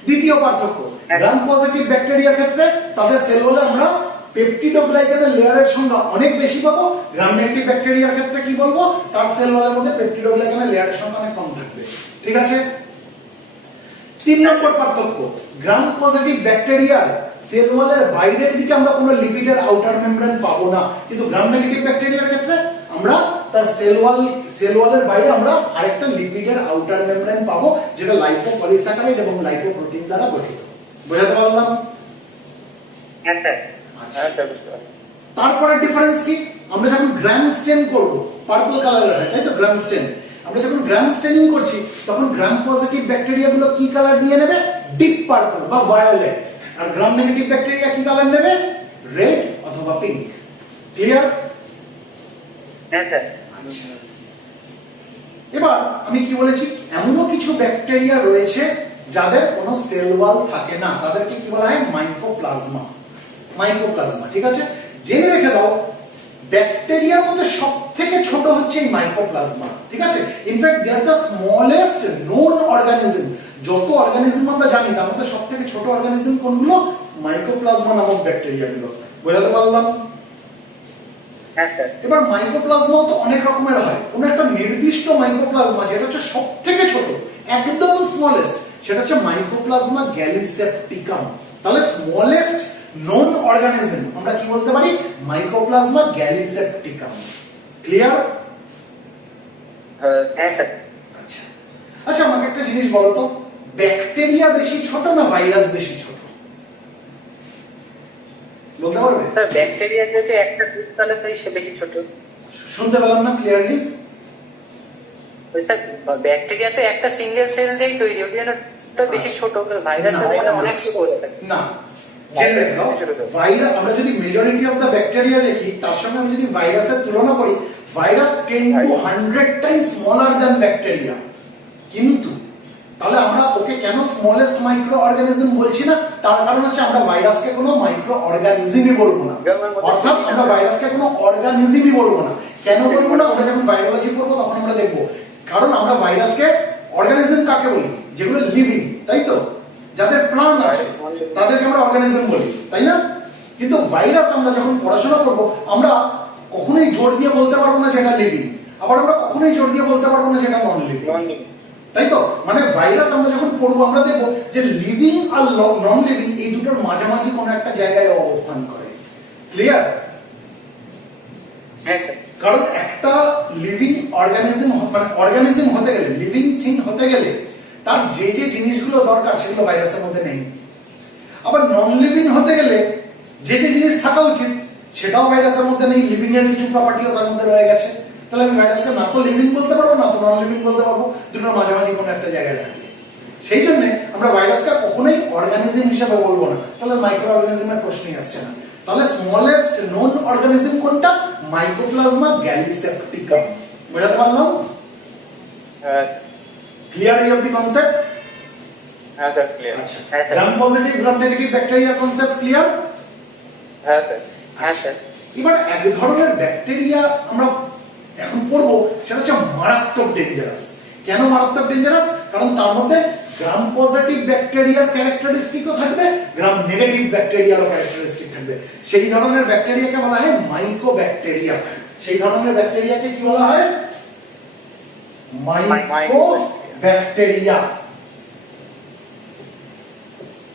দ্বিতীয় পার্থক্য, গ্রাম পজিটিভ ব্যাকটেরিয়ার ক্ষেত্রে তাদের সেল ওয়ালে আমরা পেপটিডোগ্লাইকানের লেয়ারের সংখ্যা অনেক বেশি পাবো। গ্রাম নেগেটিভ ব্যাকটেরিয়ার ক্ষেত্রে কি বলবো, তার সেল ওয়ালের মধ্যে পেপটিডোগ্লাইকানের লেয়ারের সংখ্যা অনেক কম থাকবে। ঠিক আছে। 3 নম্বর পার্থক্য, গ্রাম পজিটিভ ব্যাকটেরিয়ার সেল ওয়ালের বাইরের দিকে আমরা কোনো লিপিডের আউটার মেমব্রেন পাবো না, কিন্তু গ্রাম নেগেটিভ ব্যাকটেরিয়ার ক্ষেত্রে আমরা তার সেল ওয়ালের বাইরে আমরা আরেকটা লিপিডের আউটার মেমব্রেন পাবো, যেটা লাইপোপলিস্যাকারাইড এবং লাইপোপ্রোটিন দ্বারা গঠিত। বুঝাতে পারলাম? হ্যাঁ স্যার। হ্যাঁ স্যার বুঝতে পারছি। তারপরে ডিফারেন্স কি, আমরা যখন গ্রাম স্টেন করব পার্পল কালারের হয়, তাই তো গ্রাম স্টেন। আমরা যখন গ্রাম স্টেনিং করছি তখন গ্রাম পজিটিভ ব্যাকটেরিয়া গুলো কি কালার নিয়ে নেবে, ডিপ পার্পল বা ভায়োলেট, আর গ্রাম নেগেটিভ ব্যাকটেরিয়া কি কালার নেবে, রেড অথবা পিঙ্ক। ক্লিয়ার? হ্যাঁ স্যার। এবার আমি কি বলেছি, এমনও কিছু ব্যাকটেরিয়া রয়েছে যাদের কোনো সেল ওয়াল থাকে না, তাদেরকে কি বলা হয়, মাইকোপ্লাজমা। মাইকোপ্লাজমা, ঠিক আছে। জেনে রেখে দাও, ব্যাকটেরিয়ার মধ্যে সবথেকে ছোট হচ্ছে এই মাইকোপ্লাজমা। ঠিক আছে। In fact they are the smallest known organism. যত অর্গানিজম আমরা জানি তার মধ্যে সবথেকে ছোট অর্গানিজম কোনগুলো, মাইকোপ্লাজমা নামক ব্যাকটেরিয়াগুলো। বোঝাতে পারলাম? হ্যাঁ স্যার। এবার মাইকোপ্লাজমাও তো অনেক রকমের হয়। কোন একটা নির্দিষ্ট মাইকোপ্লাজমা যেটা হচ্ছে সবথেকে ছোট, একদম স্মলেস্ট, সেটা হচ্ছে মাইকোপ্লাজমা গ্যালিসেপ্টিকাম। তাহলে স্মলেস্ট নোন অর্গানিজম আমরা কি বলতে পারি, মাইকোপ্লাজমা গ্যালিসেপ্টিকাম। ক্লিয়ার? হ্যাঁ স্যার। আচ্ছা আচ্ছা, আমাকে একটা জিনিস বলো তো, ব্যাকটেরিয়া বেশি ছোট না ভাইরাস বেশি ছোট, বলতে পারবে? স্যার ব্যাকটেরিয়া যদি একটা দুধ তাহলে তো সে বেশি ছোট। শুনতে পেলাম না ক্লিয়ারলি। স্যার ব্যাকটেরিয়া তো একটা সিঙ্গেল সেল দিয়েই তৈরি, ওই জন্য তো বেশি ছোট। ভাইরাসের মধ্যে অনেক ছোট হতে পারে। না, জেনে রেখে দাও, ভাইরাস আমরা যদি মেজরিটি অফ দ্য ব্যাকটেরিয়া দেখি, তার সঙ্গে আমি যদি ভাইরাসের তুলনা করি, virus 10 to 100 Times smaller than bacteria. কিন্তু তাহলে আমরা ওকে কেন স্মলেস্ট মাইক্রো অর্গানিজম বলছি না, তার কারণ হচ্ছে আমরা ভাইরাসকে কোনো মাইক্রো অর্গানিজমই বলবো না। অর্থাৎ আমরা ভাইরাসকে কোনো অর্গানিজমই বলবো না। কেন বলবো না, আমরা যখন ভাইরোলজি পড়বো তখন আমরা দেখবো। কারণ আমরা ভাইরাসকে অর্গানিজম কাকে বলি, যেগুলো লিভিং, তাই তো, যাদের প্রাণ আছে তাদেরকে আমরা অর্গানিজম বলি, তাই না? কিন্তু ভাইরাস আমরা যখন পড়াশোনা করব, আমরা কখনোই জোর দিয়ে বলতে পারবো না যেটা লিভিং, আবার আমরা কখনোই জোর দিয়ে বলতে পারবো না যেটা নন লিভিং, তাই তো। মানে ভাইরাস আমরা যখন পড়বো আমরা দেখবো যে লিভিং আর নন লিভিং এই দুটোর মাঝামাঝি কোনো একটা জায়গায় অবস্থান করে। ক্লিয়ার? হ্যাঁ স্যার। কারণ একটা লিভিং অর্গানিজম, মানে অর্গানিজম হতে গেলে, লিভিং থিং হতে গেলে তার যে যে জিনিসগুলো দরকার সেগুলো ভাইরাসের মধ্যে নেই। আবার নন লিভিং হতে গেলে যে যে জিনিস থাকা উচিত সেটাও ভাইরাসের মধ্যে নেই, লিভিং এর কিছু প্রপার্টিও তার মধ্যে রয়ে গেছে। তাহলে আমি ভাইরাসকে না তো লিভিং বলতে পারবো না তো নন লিভিং বলতে পারবো, দুটোর মাঝামাঝি কোনো একটা জায়গায় রাখি। সেই জন্য আমরা ভাইরাসকে কখনোই অর্গানিজম হিসেবে বলবো না, তাহলে মাইক্রো অর্গানিজমের প্রশ্নই আসছে না। তাহলে স্মলেস্ট নোন অর্গানিজম কোনটা, মাইকোপ্লাজমা গ্যালিসেপ্টিকাম। বুঝাতে পারলাম? Clear of the concept? হ্যাঁ স্যার ক্লিয়ার। আচ্ছা, গ্রাম পজিটিভ গ্রাম নেগেটিভ ব্যাকটেরিয়া কনসেপ্ট ক্লিয়ার? হ্যাঁ স্যার। হ্যাঁ স্যার। এবার এক ধরনের ব্যাকটেরিয়া আমরা এখন পড়বো, সেটা হচ্ছে মারাত্মক ডেঞ্জারাস। কেন মারাত্মক ডেঞ্জারাস? কারণ তার মধ্যে গ্রাম পজিটিভ ব্যাকটেরিয়ার ক্যারেক্টারিস্টিকও থাকবে, গ্রাম নেগেটিভ ব্যাকটেরিয়ারও ক্যারেক্টারিস্টিক থাকবে। সেই ধরনের ব্যাকটেরিয়াকে বলা হয় মাইকোব্যাকটেরিয়া। সেই ধরনের ব্যাকটেরিয়াকে কি বলা হয়, মাইকোব্যাকটেরিয়া।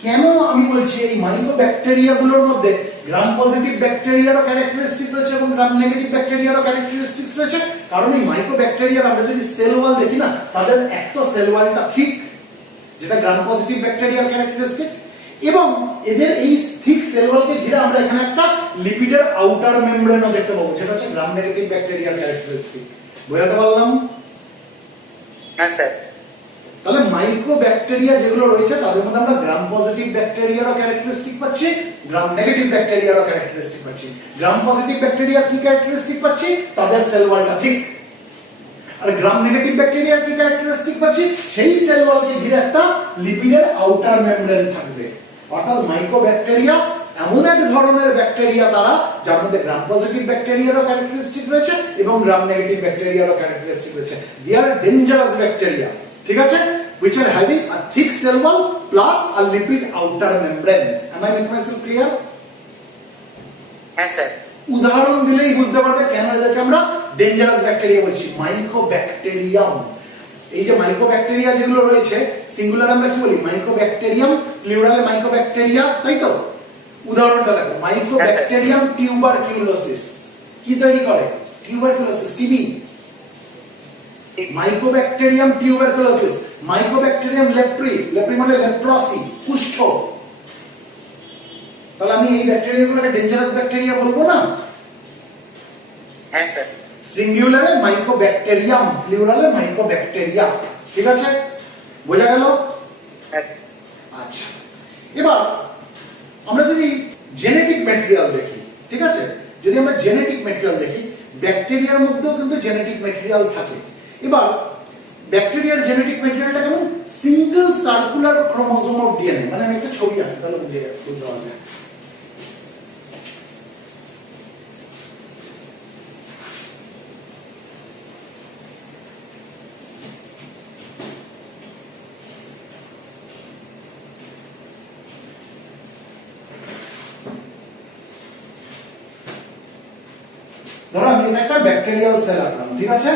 কেন আমি বলছি এই মাইকোব্যাকটেরিয়া গুলোর মধ্যে গ্রাম পজিটিভ ব্যাকটেরিয়ারও ক্যারেক্টারিস্টিক রয়েছে এবং গ্রাম নেগেটিভ ব্যাকটেরিয়ারও ক্যারেক্টারিস্টিক্স রয়েছে? কারণ এই মাইকোব্যাকটেরিয়ার আমরা যদি সেল ওয়াল দেখি না, তাদের এক তো সেল ওয়ালটা থিক, যেটা গ্রাম পজিটিভ ব্যাকটেরিয়ার ক্যারেক্টারিস্টিক, এবং এদের এই থিক সেল ওয়ালকে ঘিরে আমরা এখানে একটা লিপিডের আউটার মেমব্রেনও দেখতে পাবো, যেটা হচ্ছে গ্রাম নেগেটিভ ব্যাকটেরিয়ার ক্যারেক্টারিস্টিক। বুঝাতে পারলাম? হ্যাঁ স্যার। তাহলে মাইক্রোব্যাকটেরিয়া যেগুলো রয়েছে তাদের মধ্যে আমরা গ্রাম পজিটিভ ব্যাকটেরিয়ারও ক্যারেক্টারিস্টিক পাচ্ছি, গ্রাম নেগেটিভ ব্যাকটেরিয়ারও ক্যারেক্টারিস্টিক পাচ্ছি। গ্রাম পজিটিভ ব্যাকটেরিয়ার কি ক্যারেক্টারিস্টিক পাচ্ছি, তাদের সেল ওয়ালটা ঠিক। আর গ্রাম নেগেটিভ ব্যাকটেরিয়ার কি ক্যারেক্টারিস্টিক পাচ্ছি, সেই সেল ওয়ালকে ঘিরে একটা লিপিডের আউটার মেমব্রেন থাকবে। অর্থাৎ মাইকোব্যাকটেরিয়া এমন এক ধরনের ব্যাকটেরিয়া তারা যার মধ্যে গ্রাম পজিটিভ ব্যাকটেরিয়ারও ক্যারেক্টারিস্টিক রয়েছে এবং গ্রাম নেগেটিভ ব্যাকটেরিয়ারও ক্যারেক্টারিস্টিক রয়েছে। দে আর ডেঞ্জারাস ব্যাকটেরিয়া, ঠিক আছে, which are having a thick cell wall plus a lipid outer membrane. Am I making myself clear? হ্যাঁ স্যার। উদাহরণ দিলেই বুঝতে পারবে কেন এদেরকে আমরা ডেঞ্জারাস ব্যাকটেরিয়া বলছি। মাইকোব্যাকটেরিয়াম, এই যে মাইকোব্যাকটেরিয়া যেগুলো রয়েছে সিঙ্গুলার আমরা কি বলি মাইকোব্যাকটেরিয়াম, প্লুরালে মাইকোব্যাকটেরিয়া, তাই তো? উদাহরণটা দেখো, মাইকোব্যাকটেরিয়াম টিউবারকিউলোসিস কি তৈরি করে? Tuberculosis, TB. Mycobacterium tuberculosis, Mycobacterium leprae, leprae মানে লেপ্রসি, কুষ্ঠ। তাহলে আমি এই ব্যাকটেরিয়াগুলোকে ডেঞ্জারাস ব্যাকটেরিয়া বলবো না? হ্যাঁ স্যার। সিঙ্গুলারে মাইকোব্যাকটেরিয়াম, প্লুরালে মাইকোব্যাকটেরিয়া, ঠিক আছে, বোঝা গেল? আচ্ছা, এবার আমরা যদি জেনেটিক ম্যাটেরিয়াল দেখি, ঠিক আছে, যদি আমরা জেনেটিক ম্যাটেরিয়াল দেখি, ব্যাকটেরিয়ার মধ্যেও কিন্তু জেনেটিক ম্যাটেরিয়াল থাকে। এবার ব্যাকটেরিয়ার জেনেটিক ম্যাটেরিয়ালটা কেমন? Single circular chromosome of DNA. মানে আমি একটা ছবি আঁকি তাহলে বুঝতে পারবে। ধরো আমি একটা ব্যাকটেরিয়াল সেল আঁকলাম, ঠিক আছে,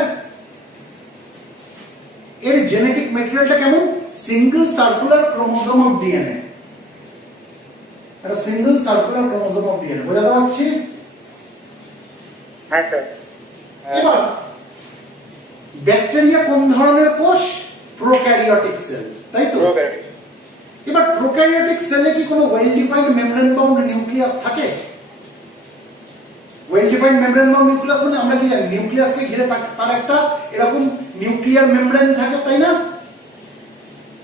এর জেনেটিক ম্যাটেরিয়ালটা কেমন? Single circular chromosome of DNA, এটা single circular chromosome of DNA, বোঝাতে পারছি? হ্যাঁ স্যার। এবার ব্যাকটেরিয়া কোন ধরনের কোষ? প্রোক্যারিওটিক সেল, তাই তো? এবার প্রোক্যারিওটিক সেলে কি কোনো well defined membrane bound nucleus থাকে? Well defined membrane bound nucleus মানে আমরা কি জানি? নিউক্লিয়াসকে ঘিরে তার একটা এরকম নিউক্লিয়ার মেমব্রেন থাকে, তাই না?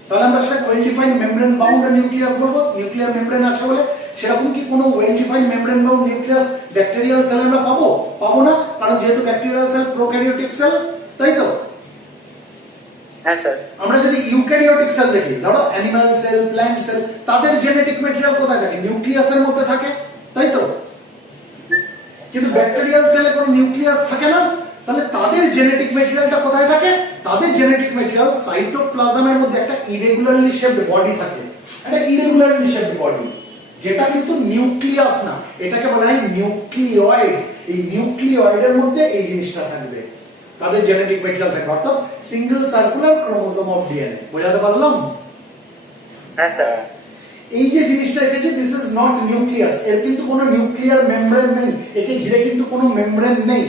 তাহলে আমরা সেটা well defined membrane bound nucleus বলবো, নিউক্লিয়ার মেমব্রেন আছে বলে। সেরকম কি কোনো well defined membrane bound nucleus bacterial সেলে আমরা পাবো? পাবো না, কারণ যেহেতু ব্যাকটেরিয়াল সেল প্রোক্যারিওটিক সেল, তাই তো? হ্যাঁ স্যার। আমরা যদি ইউক্যারিওটিক সেল দেখি, ধরো অ্যানিমাল সেল, প্ল্যান্ট সেল, তাদের জেনেটিক ম্যাটেরিয়াল কোথায় থাকে? নিউক্লিয়াসের মধ্যে থাকে, তাই তো? কিন্তু ব্যাকটেরিয়াল সেলে কোনো নিউক্লিয়াস থাকে না, তাহলে তাদের জেনেটিক ম্যাটেরিয়ালটা কোথায় থাকে? তাদের জেনেটিক ম্যাটেরিয়াল সাইটোপ্লাজমের মধ্যে একটা ইরেগুলারলি শেপড বডি থাকে, একটা ইরেগুলারলি শেপড বডি, যেটা কিন্তু নিউক্লিয়াস না, এটাকে বলা হয় নিউক্লিয়য়েড। এই নিউক্লিয়য়েডের মধ্যে এই জিনিসটা থাকবে, তাদের জেনেটিক ম্যাটেরিয়াল থাকবে, অর্থাৎ single circular chromosome of DNA. বোঝাতে পারলাম? হ্যাঁ স্যার। এই যে জিনিসটা রেখেছি, দিস ইজ নট নিউক্লিয়াস, এর কিন্তু কোনো নিউক্লিয়ার মেমব্রেন নেই, একে ঘিরে কিন্তু কোনো মেমব্রেন নেই।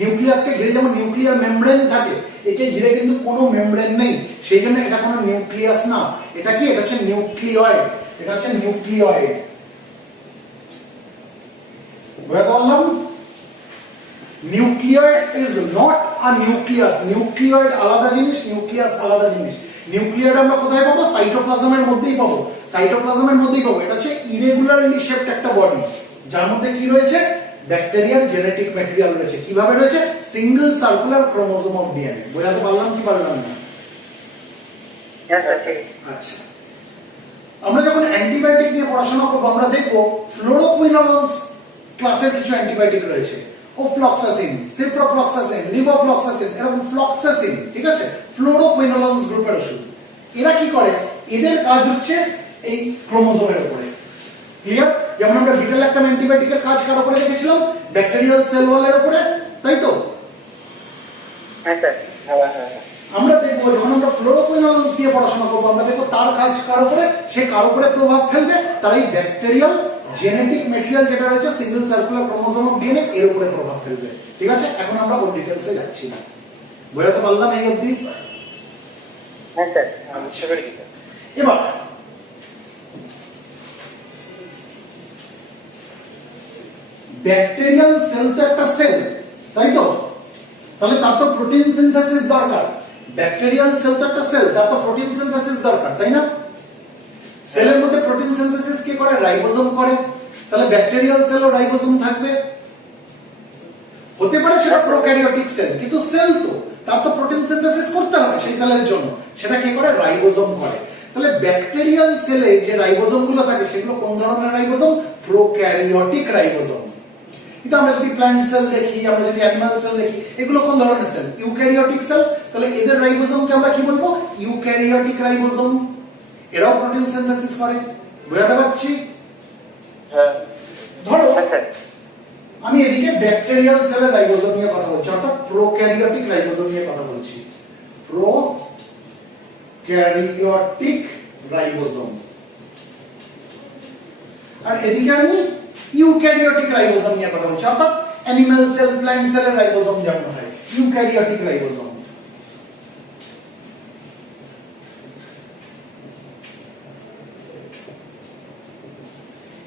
নিউক্লিয়াসকে ঘিরে যেমন নিউক্লিয়ার মেমব্রেন থাকে, একে ঘিরে কিন্তু কোনো মেমব্রেন নেই, সেই জন্য এটা কোনো নিউক্লিয়াস না। এটা কি? এটা হচ্ছে নিউক্লিয়য়েড, এটা হচ্ছে নিউক্লিয়য়েড। বুঝতে পারলাম? Nucleoid is not a nucleus. Nucleoid আলাদা জিনিস, নিউক্লিয়াস আলাদা জিনিস। নিউক্লিয়য়েড আমরা কোথায় পাবো? সাইটোপ্লাজমের মধ্যেই পাবো, সাইটোপ্লাজমের মধ্যেই পাবো। এটা হচ্ছে ইরেগুলারলি শেপড একটা বডি, যার মধ্যে কি রয়েছে? ব্যাকটেরিয়ার জেনেটিক ম্যাটেরিয়াল রয়েছে। কিভাবে রয়েছে? Single circular chromosome of DNA. বোঝাতে পারলাম কি পারলাম না? হ্যাঁ স্যার। আচ্ছা, আমরা যখন অ্যান্টিবায়োটিক নিয়ে পড়াশোনা করবো, আমরা দেখবো ফ্লোরোকুইনোলস ক্লাসের কিছু অ্যান্টিবায়োটিক রয়েছে, ওফ্লক্সাসিন, সিপ্রোফ্লক্সাসিন, লিভোফ্লক্সাসিন, এরকম ফ্লক্সাসিন, ঠিক আছে, ফ্লোরোকুইনোলস গ্রুপের ওষুধ। এরা কি করে? এদের কাজ হচ্ছে এই ক্রোমোজোমের উপরে। ক্লিয়ার? যেমন আমরা বিটা ল্যাকটাম অ্যান্টিবায়োটিকের কাজ কার উপরে দেখেছিলাম? ব্যাকটেরিয়াল সেল ওয়ালের উপরে, তাই তো? হ্যাঁ স্যার। আমরা দেখবো যখন আমরা ফ্লোরোকুইনোলস নিয়ে পড়াশোনা করবো, আমরা দেখবো তার কাজ কার উপরে, সে কার উপরে প্রভাব ফেলবে? তাই ব্যাকটেরিয়াল জেনেটিক ম্যাটেরিয়াল যেটা রয়েছে single circular chromosome of DNA, এর উপরে প্রভাব ফেলবে। ঠিক আছে, এখন আমরা ওর ডিটেইলসে যাচ্ছি না। বোঝাতে পারলাম এই অবধি? হ্যাঁ স্যার। এবার ব্যাকটেরিয়াল সেল তো একটা সেল, তাই তো? তাহলে তার তো প্রোটিন সিনথেসিস দরকার। ব্যাকটেরিয়াল সেল তো একটা সেল, তার তো প্রোটিন সিনথেসিস দরকার, তাই না? সেলের মধ্যে প্রোটিন সিনথেসিস কে করে? রাইবোজোম করে। তাহলে ব্যাকটেরিয়াল সেলও রাইবোজোম থাকবে। হতে পারে সেটা প্রোক্যারিওটিক সেল, কিন্তু সেল তো, তার তো প্রোটিন সিনথেসিস করতে হবে সেই সেলের জন্য, সেটা কে করে? রাইবোজোম করে। তাহলে ব্যাকটেরিয়াল সেলে যে রাইবোজোম গুলো থাকে সেগুলো কোন ধরনের রাইবোজোম? Prokaryotic ribosome. কিন্তু আমরা যদি প্ল্যান্ট সেল দেখি, আমরা যদি অ্যানিমাল সেল দেখি, এগুলো কোন ধরনের সেল? Eukaryotic sell. তাহলে এদের রাইবোজোমকে আমরা কি বলবো? Eukaryotic ribosome. এরাও প্রোটিন সিনথেসিস করে। বুঝতে পারছি? হ্যাঁ ধরো হ্যাঁ স্যার আমি এদিকে ব্যাকটেরিয়াল সেলের রাইবোজোম নিয়ে কথা বলছি, অর্থাৎ প্রোক্যারিওটিক রাইবোজোম নিয়ে কথা বলছি। Prokaryotic ribosome. আর এদিকে আমি ইউক্যারিওটিক রাইবোজোম নিয়ে কথা বলছি, অর্থাৎ অ্যানিমাল সেল, প্ল্যান্ট সেলের রাইবোজোম যেমন হয়, ইউক্যারিওটিক রাইবোজোম।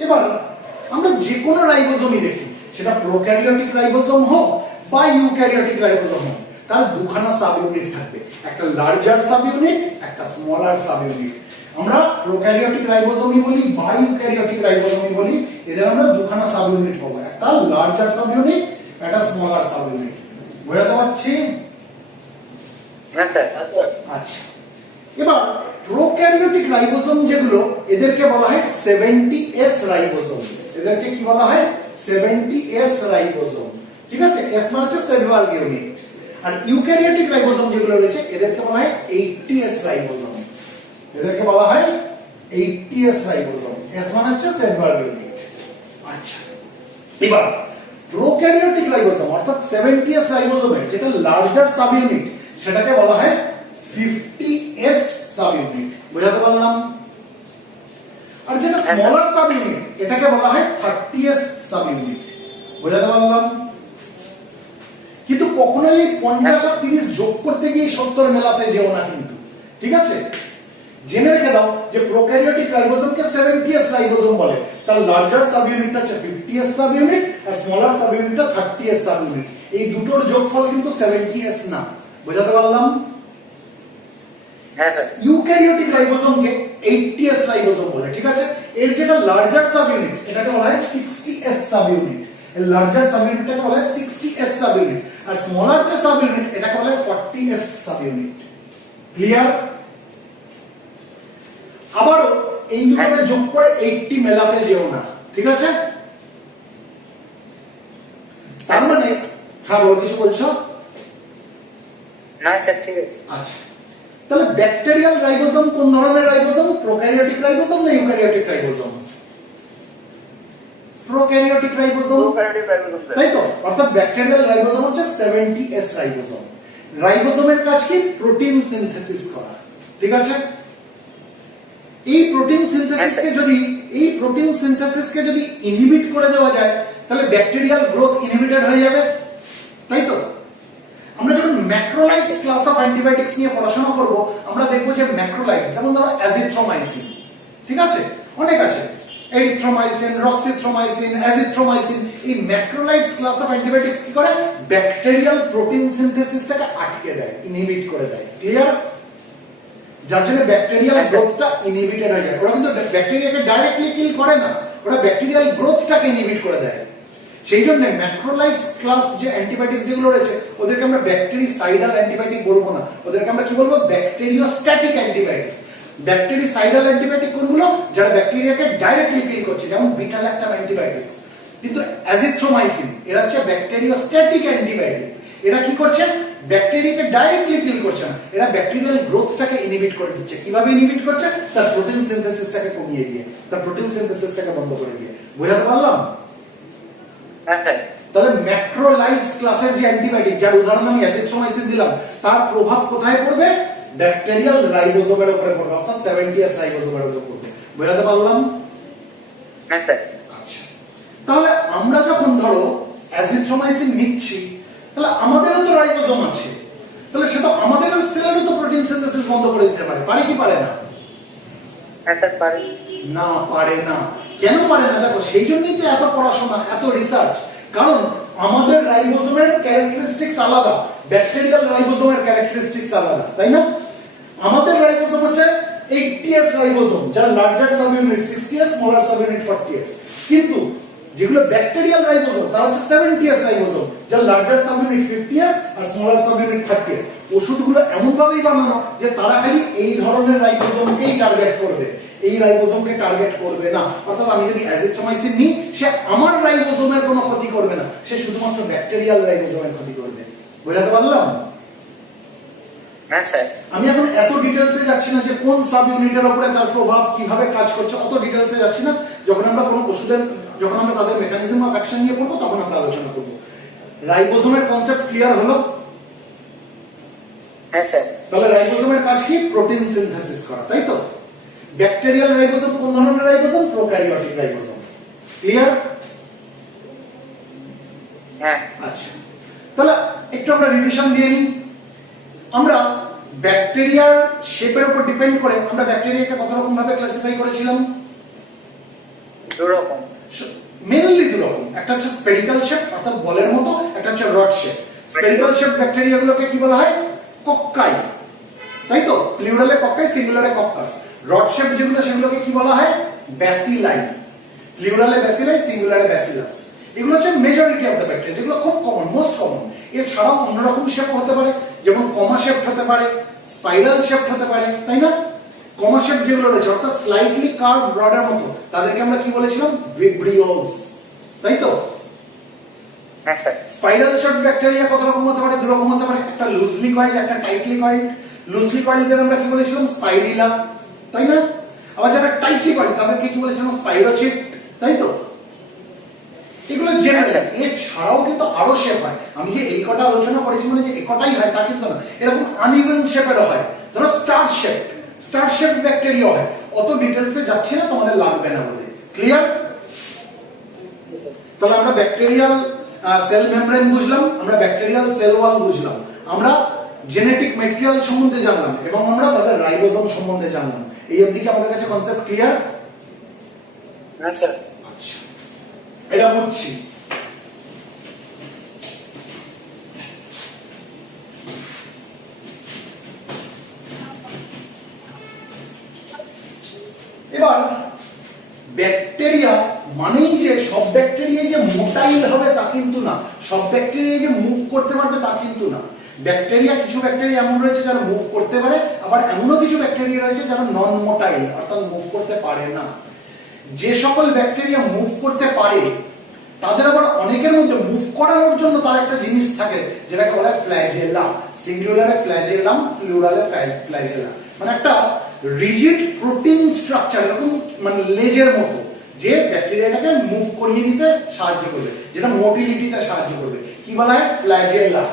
এবার আমরা যে কোনো রাইবোজোমই দেখি, সেটা প্রোক্যারিওটিক রাইবোজোম হোক বা ইউক্যারিওটিক রাইবোজোম হোক, তার দুখানা সাব ইউনিট থাকবে, একটা লার্জার সাব ইউনিট, একটা স্মলার সাব ইউনিট। আমরা প্রোক্যারিওটিক রাইবোজোমই বলি বা ইউক্যারিওটিক রাইবোজোমই বলি, এদের আমরা দুখানা সাব ইউনিট পাবো, একটা লার্জার সাব ইউনিট, একটা স্মলার সাব ইউনিট। বুঝতে পারছি? হ্যাঁ স্যার। আচ্ছা, এবার প্রোক্যারিওটিক রাইবোজোম যেগুলো, এদেরকে বলা হয় 70S রাইবোজোম। এদেরকে কি বলা হয়? 70S ribosome. ঠিক আছে? এস মানে হচ্ছে সেলুলার ইউনিট। আর ইউক্যারিওটিক রাইবোজোম যেগুলো রয়েছে, এদেরকে বলা হয় 80S রাইবোজোম। এদেরকে বলা হয় 80S রাইবোজোম। এস মানে হচ্ছে সেলুলার ইউনিট। আচ্ছা, এবার প্রোক্যারিওটিক রাইবোজোম অর্থাৎ 70S রাইবোজোমের যেটা লার্জার সাব ইউনিট, সেটাকে বলা হয় 50S সাব ইউনিট। বুঝাতে পারলাম? আর যেটা স্মলার সাব ইউনিট, এটাকে বলা হয় 30S সাব ইউনিট। বুঝাতে পারলাম? কিন্তু কখনোই এই 50 আর 30 যোগ করতে গিয়ে 70 মেলাতে যেও না কিন্তু। ঠিক আছে? জেনে রেখে দাও যে প্রোক্যারিওটিক রাইবোজোমকে 70S রাইবোজোম বলে, তার লার্জার সাব ইউনিটটা হচ্ছে 50S সাব ইউনিট আর স্মলার সাব ইউনিটটা 30S সাব ইউনিট। এই দুটোর যোগফল কিন্তু 70S না। বুঝাতে পারলাম? হ্যাঁ স্যার। ইউক্যারিওটিক রাইবোজোমকে 80S রাইবোজোম বলে। ঠিক আছে? এর যেটা লার্জার সাব ইউনিট, এটাকে বলা হয় 60S সাব ইউনিট। এর লার্জার সাব ইউনিটটাকে বলা হয় 60S সাব ইউনিট, আর স্মলার যে সাব ইউনিট, এটাকে বলা হয় 40S সাব ইউনিট। ক্লিয়ার? আবারও এই দুটোকে যোগ করে 80 মেলাতে যেও না। ঠিক আছে? তার মানে হ্যাঁ, বলো, কিছু বলছো? না স্যার, ঠিক আছে। আচ্ছা, তাহলে ব্যাকটেরিয়াল রাইবোজোম কোন ধরনের রাইবোজোম? প্রোক্যারিওটিক রাইবোজোম না eukaryotic ribosome? Prokaryotic ribosome, prokaryotic ribosome sir. তাই তো? অর্থাৎ ব্যাকটেরিয়াল রাইবোজোম হচ্ছে 70S রাইবোজোম। রাইবোজোমের কাজ কি? প্রোটিন সিনথেসিস করা। ঠিক আছে? এই প্রোটিন সিনথেসিসকে যদি ইনহিবিট করে দেওয়া যায়, তাহলে ব্যাকটেরিয়াল গ্রোথ ইনহিবিটেড হয়ে যাবে। তাই তো? আমরা যখন ম্যাক্রোলাইটস ক্লাস অফ অ্যান্টিবায়োটিক্স নিয়ে পড়াশোনা করব, আমরা দেখব যে ম্যাক্রোলাইটস, যেমন ধরো অ্যাজিথ্রোমাইসিন, ঠিক আছে, অনেক আছে, এরিথ্রোমাইসিন, রক্সিথ্রোমাইসিন, অ্যাজিথ্রোমাইসিন, এই ম্যাক্রোলাইটস ক্লাস অফ অ্যান্টিবায়োটিক্স কি করে? ব্যাকটেরিয়াল প্রোটিন সিনথেসিসটাকে আটকে দেয়, ইনহিবিট করে দেয়। ক্লিয়ার? যার জন্য ব্যাকটেরিয়াল গ্রোথটা ইনহিবিটেড হয়ে যায়। ওরা কিন্তু ব্যাকটেরিয়াকে ডাইরেক্টলি কিল করে না, ওরা ব্যাকটেরিয়াল গ্রোথটাকে ইনহিবিট করে দেয়। সেই জন্য ম্যাক্রোলাইটস ক্লাস যে অ্যান্টিবায়োটিক্স যেগুলো রয়েছে, ওদেরকে আমরা ব্যাকটেরিসাইডাল অ্যান্টিবায়োটিক বলবো না, ওদেরকে আমরা কি বলবো? ব্যাকটেরিওস্ট্যাটিক অ্যান্টিবায়োটিক। ব্যাকটেরিসাইডাল অ্যান্টিবায়োটিক কোনগুলো? যারা ব্যাকটেরিয়াকে ডাইরেক্টলি কিল করছে, যেমন বিটা ল্যাকটাম অ্যান্টিবায়োটিক্স। কিন্তু অ্যাজিথ্রোমাইসিন এরা হচ্ছে ব্যাকটেরিওস্ট্যাটিক অ্যান্টিবায়োটিক। এরা কি করছে? ব্যাকটেরিয়াকে ডাইরেক্টলি কিল করছে না, এরা ব্যাকটেরিয়াল গ্রোথটাকে ইনহিবিট করে দিচ্ছে। কিভাবে ইনহিবিট করছে? তার প্রোটিন সিনথেসিসটাকে কমিয়ে দিয়ে, তার প্রোটিন সিনথেসিসটাকে বন্ধ করে দিয়ে। বুঝাতে পারলাম? তাহলে ম্যাক্রোলাইটস ক্লাসের যে অ্যান্টিবায়োটিক, যার উদাহরণ আমি অ্যাজিথ্রোমাইসিন দিলাম, তার প্রভাব কোথায় পড়বে? ব্যাকটেরিয়াল রাইবোজোমের উপরে পড়বে, অর্থাৎ 70S রাইবোজোমের উপরে পড়বে। বুঝাতে পারলাম? আচ্ছা, তাহলে আমরা যখন ধরো অ্যাজিথ্রোমাইসিন নিচ্ছি, তাহলে আমাদেরও তো রাইবোজোম আছে, তাহলে সেটা আমাদের সেলেরও তো প্রোটিন সিনথেসিস বন্ধ করে দিতে পারে। পারে কি পারে না? না, পারে না। কেন পারে না? দেখো, সেই জন্যই তো এত পড়াশোনা, এত রিসার্চ। কারণ আমাদের রাইবোজোমের ক্যারেক্টারিস্টিক্স আলাদা, ব্যাকটেরিয়াল রাইবোজোমের ক্যারেক্টারিস্টিক্স আলাদা, তাই না? আমাদের রাইবোজোম হচ্ছে 80S রাইবোজোম, যার larger sub unit 60S, smaller sub unit 40S। কিন্তু যেগুলো ব্যাকটেরিয়াল রাইবোজোম, তারা হচ্ছে 70S রাইবোজোম, যার লার্জার সাব ইউনিট 50S আর স্মলার সাব ইউনিট 30S। ওষুধগুলো এমন ভাবেই বানানো যে তারা খালি এই ধরনের রাইবোজোমকেই টার্গেট করবে, এই রাইবোজোমকে টার্গেট করবে না। অর্থাৎ আমি যদি অ্যাজিথ্রোমাইসিন নিই, সে আমার রাইবোজোমের কোনো ক্ষতি করবে না, সে শুধুমাত্র ব্যাকটেরিয়াল রাইবোজোমের ক্ষতি করবে। বোঝাতে পারলাম? হ্যাঁ স্যার। আমি এখন এত ডিটেলসে যাচ্ছি না যে কোন সাব ইউনিটের উপরে তার প্রভাব কিভাবে কাজ করছে, অত ডিটেলসে যাচ্ছি না। যখন আমরা কোনো ওষুধের, যখন আমরা তাদের মেকানিজম অফ অ্যাকশন নিয়ে পড়বো তখন আমরা আলোচনা করব। রাইবোজোমের কনসেপ্ট ক্লিয়ার হলো? হ্যাঁ স্যার। তাহলে রাইবোজোমের কাজ কি? প্রোটিন সিনথেসিস করা, তাই তো? ব্যাকটেরিয়াল রাইবোজোম কোন ধরনের রাইবোজোম? Prokaryotic ribosome. ক্লিয়ার? হ্যাঁ। আচ্ছা, তাহলে একটু আমরা রিভিশন দিয়ে নিই। আমরা ব্যাকটেরিয়ার শেপের উপর ডিপেন্ড করে আমরা ব্যাকটেরিয়াকে কত রকম ভাবে ক্লাসিফাই করেছিলাম? দু রকম, মেইনলি দু রকম। একটা হচ্ছে স্পেরিক্যাল শেপ অর্থাৎ বলের মতো, একটা হচ্ছে রড শেপ। স্পেরিক্যাল শেপ ব্যাকটেরিয়াগুলোকে কি বলা হয়? কক্কাই, তাই তো? প্লুরালে কক্কাই, সিঙ্গুলারে কক্কাস। রড শেপ যেগুলো সেগুলোকে কি বলা হয়? ব্যাসিলাই। প্লুরালে ব্যাসিলাই, সিঙ্গুলারে ব্যাসিলাস। এগুলো হচ্ছে মেজরিটি অফ দ্য ব্যাকটেরিয়া, যেগুলো খুব কমন, মোস্ট কমন। এছাড়াও অন্যরকম শেপ হতে পারে, যেমন কমা শেপ হতে পারে, স্পাইরাল শেপ হতে পারে, তাই না? কমা শেপ যেগুলো রয়েছে অর্থাৎ স্লাইটলি কার্ভ রডের মতো, তাদেরকে আমরা কি বলেছিলাম? ভিব্রিওজ, তাই তো? হ্যাঁ স্যার। স্পাইরাল শেপ ব্যাকটেরিয়া কত রকম হতে পারে? দু রকম হতে পারে, একটা লুজলি কয়েলড, একটা টাইটলি কয়েলড। লুজলি কয়েলদের আমরা কি বলেছিলাম? স্পাইরিলা, তাই না? আবার যারা টাইটলি কয়েলড তাদেরকে কি বলেছিলাম? স্পাইরোচিট, তাই তো? এগুলো জেনারেল। এছাড়াও কিন্তু আরো শেপ হয়। আমি যে এই কটা আলোচনা করেছি মানে যে একটাই হয় তা কিন্তু না, এরকম আনইভেন শেপেরও হয়। ধরো star shape, star shape bacteria হয়। অত ডিটেলসে যাচ্ছি না, তোমাদের লাগবে না বলে। ক্লিয়ার? তাহলে আমরা ব্যাকটেরিয়াল সেল মেমব্রেন বুঝলাম, আমরা ব্যাকটেরিয়াল সেল ওয়াল বুঝলাম, আমরা জেনেটিক ম্যাটেরিয়াল সম্বন্ধে জানলাম এবং আমরা তাদের রাইবোজোম সম্বন্ধে জানলাম। এই অবধি কি আমাদের কাছে কনসেপ্ট ক্লিয়ার? হ্যাঁ স্যার। আচ্ছা, এটা বুঝছি। এবার ব্যাকটেরিয়া মানেই যে সব ব্যাকটেরিয়া যে মোটাইল হবে তা কিন্তু না, সব ব্যাকটেরিয়া যে মুভ করতে পারবে তা কিন্তু না। ব্যাকটেরিয়া, কিছু ব্যাকটেরিয়া এমন রয়েছে যারা মুভ করতে পারে, আবার এমনও কিছু ব্যাকটেরিয়া রয়েছে যারা নন মোটাইল অর্থাৎ মুভ করতে পারে না। যে সকল ব্যাকটেরিয়া মুভ করতে পারে তাদের আবার অনেকের মধ্যে মুভ করানোর জন্য তার একটা জিনিস থাকে যেটাকে বলা হয় ফ্ল্যাজেলা। সিঙ্গুলারে flagellum, প্লুরালে flagella. মানে একটা রিজিড প্রোটিন স্ট্রাকচার, এরকম মানে লেজের মতো, যে ব্যাকটেরিয়াটাকে মুভ করিয়ে নিতে সাহায্য করবে, যেটা মোটিলিটিতে সাহায্য করবে। কি বলা হয়? ফ্ল্যাজেলা।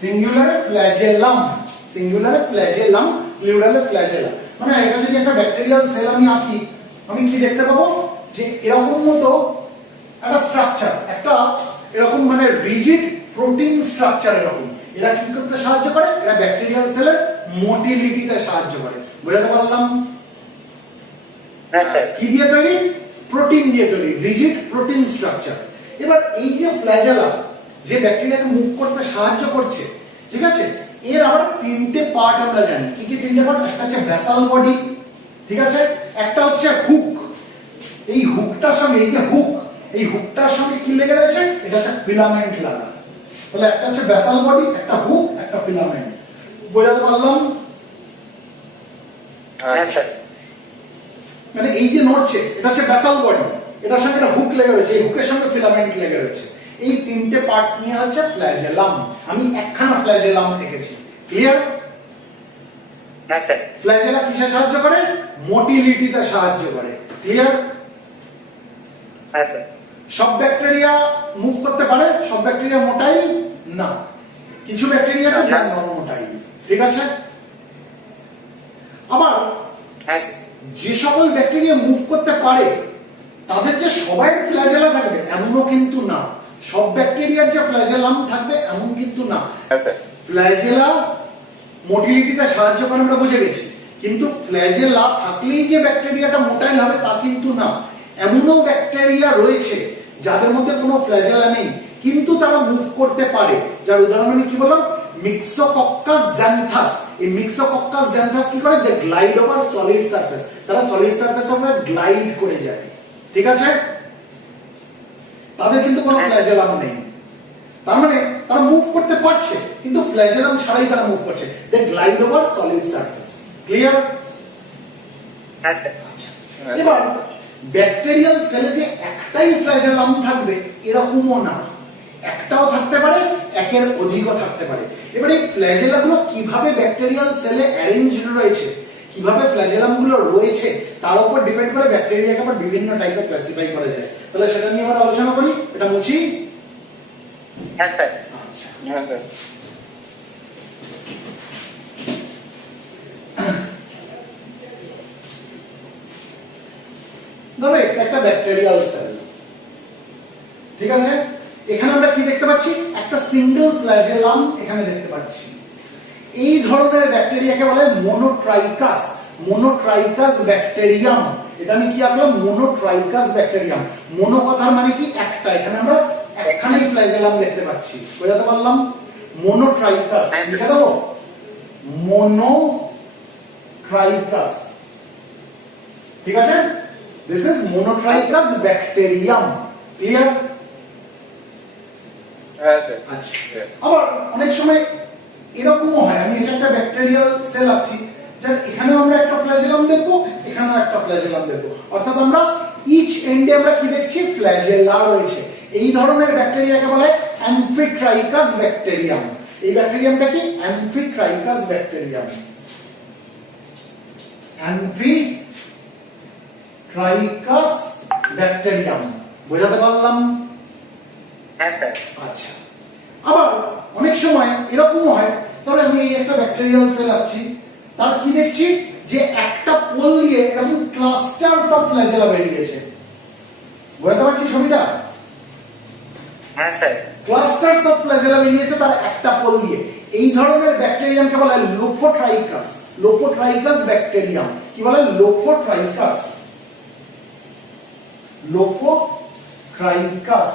সিঙ্গুলারে flagellum, সিঙ্গুলারে flagellum, প্লুরালে flagella. মানে এটা যদি একটা ব্যাকটেরিয়াল সেল আমি আঁকি, আমি কি দেখতে পাবো? যে এরকম মতো একটা স্ট্রাকচার, একটা এরকম মানে রিজিড প্রোটিন স্ট্রাকচার। এরকম এরা কি করতে সাহায্য করে? এরা ব্যাকটেরিয়াল সেলের মোটিলিটিতে সাহায্য করে। বুঝাতে পারলাম? কি দিয়ে তৈরি? প্রোটিন দিয়ে তৈরি, রিজিড প্রোটিন স্ট্রাকচার। এবার এই যে ফ্ল্যাজেলা যে ব্যাকটেরিয়াকে মুভ করতে সাহায্য করছে, ঠিক আছে, এর আবার তিনটে পার্ট আমরা জানি। কি কি তিনটে পার্ট? একটা হচ্ছে ব্যাসাল বডি, ঠিক আছে, একটা হচ্ছে হুক। এই হুকটার সঙ্গে, এই যে হুক, এই হুকটার সঙ্গে কি লেগে রয়েছে? এটা হচ্ছে ফিলামেন্ট লাগা। তাহলে একটা হচ্ছে ব্যাসাল বডি, একটা হুক, একটা ফিলামেন্ট। বোঝাতে পারলাম? হ্যাঁ স্যার। মানে এই যে নড়ছে এটা হচ্ছে ব্যাসাল বডি, এটার সঙ্গে একটা হুক লেগে রয়েছে, এই হুকের সঙ্গে ফিলামেন্ট লেগে রয়েছে। এই তিনটে পার্ট নিয়ে হচ্ছে ফ্ল্যাজেলাম। আমি একখানা ফ্ল্যাজেলাম দেখেছি। ক্লিয়ার? হ্যাঁ স্যার। ফ্ল্যাজেলা কিসে সাহায্য করে? মোটিলিটিতে সাহায্য করে। ক্লিয়ার? হ্যাঁ স্যার। সব ব্যাকটেরিয়া মুভ করতে পারে, সব ব্যাকটেরিয়া মোটাইল না। কিছু ব্যাকটেরিয়া আছে যারা নন মোটাইল, ঠিক আছে? আবার হ্যাঁ যে সকল ব্যাকটেরিয়া মুভ করতে পারে তাদের যে সবাই ফ্ল্যাজেলা থাকবে এমনও কিন্তু না। সব ব্যাকটেরিয়ার যে ফ্ল্যাজেলাম থাকবে এমন কিন্তু না। ফ্ল্যাজেলা মোটিলিটিতে সাহায্য করে আমরা বুঝে গেছি, কিন্তু ফ্ল্যাজেলা থাকলেই যে ব্যাকটেরিয়াটা মোটাইল হবে তা কিন্তু না। এমনও ব্যাকটেরিয়া রয়েছে যাদের মধ্যে কোনো ফ্ল্যাজেলা নেই কিন্তু তারা মুভ করতে পারে। যার উদাহরণ আমি কি বললাম? মিক্সোকক্কাস জ্যান্থাস। এই মিক্সোকক্কাস জ্যান্থাস কি করে? দে গ্লাইড ওভার সলিড সারফেস। তারা সলিড সারফেসের উপরে গ্লাইড করে যায়, ঠিক আছে? তাদের কিন্তু কোনো ফ্ল্যাজেলাম নেই। তার মানে তারা মুভ করতে পারছে, কিন্তু ফ্ল্যাজেলাম ছাড়াই তারা মুভ করছে। They glide over solid surface. Clear? হ্যাঁ স্যার। এবার ব্যাকটেরিয়াল সেলে যে একটাই ফ্ল্যাজেলাম থাকবে এরকমও না, একটাও থাকতে পারে, একের অধিকও থাকতে পারে। এবার এই ফ্ল্যাজেলাগুলো কিভাবে ব্যাকটেরিয়াল সেলে অ্যারেঞ্জড রয়েছে, কিভাবে ফ্ল্যাজেলাম গুলো রয়েছে, তার উপর ডিপেন্ড করে ব্যাকটেরিয়াকে আবার বিভিন্ন টাইপে ক্লাসিফাই করা যায়। তাহলে সেটা নিয়ে আমরা আলোচনা করি। এটা মুছি। হ্যাঁ স্যার। আচ্ছা, হ্যাঁ স্যার। ধরো একটা ব্যাকটেরিয়াল সেল, ঠিক আছে? এখানে আমরা কি দেখতে পাচ্ছি? একটা সিঙ্গেল ফ্ল্যাজেলাম এখানে দেখতে পাচ্ছি। এই ধরনের ব্যাকটেরিয়াকে বলা হয় মোনোট্রাইকাস। মোনোট্রাইকাস ব্যাকটেরিয়াম। এটা আমি কি আঁকলাম? মোনোট্রাইকাস ব্যাকটেরিয়াম। মোনো কথার মানে কি? একটা। এখানে আমরা একখানেই ফ্ল্যাজেলাম দেখতে পাচ্ছি। বোঝাতে পারলাম? মোনোট্রাইকাস লিখে দেবো, মোনোট্রাইকাস। ঠিক আছে? This is monotrichous bacterium. Clear? হ্যাঁ স্যার। আচ্ছা, আবার অনেক সময় এরকমও হয়, আমি এটা একটা ব্যাকটেরিয়াল সেল আছি, যার এখানেও আমরা একটা ফ্ল্যাজেলাম দেখবো, এখানেও একটা ফ্ল্যাজেলাম দেখবো। অর্থাৎ আমরা ইচ এন্ডে আমরা কি দেখছি? ফ্ল্যাজেলা রয়েছে। এই ধরনের ব্যাকটেরিয়াকে বলা হয় অ্যামফিট্রাইকাস ব্যাকটেরিয়াম। এই ব্যাকটেরিয়ামটা কি? অ্যামফিট্রাইকাস ব্যাকটেরিয়াম। অ্যামফিট্রাইকাস ব্যাকটেরিয়াম। বোঝাতে পারলাম? হ্যাঁ স্যার। আচ্ছা, আবার অনেক সময় এরকমও হয়, তাহলে আমি এই একটা ব্যাকটেরিয়াল সেল আছি, তার কি দেখছি? যে একটা পোল দিয়ে এরকম ক্লাস্টারস অফ ফ্ল্যাজেলা বেরিয়েছে। বুঝতে পারছি ছবিটা? হ্যাঁ স্যার। ক্লাস্টারস অফ ফ্ল্যাজেলা বেরিয়েছে তার একটা পোল দিয়ে। এই ধরনের ব্যাকটেরিয়ামকে বলা হয় লোফোট্রাইকাস। লোফোট্রাইকাস ব্যাকটেরিয়াম। কি বলে? লোফোট্রাইকাস। লোফোট্রাইকাস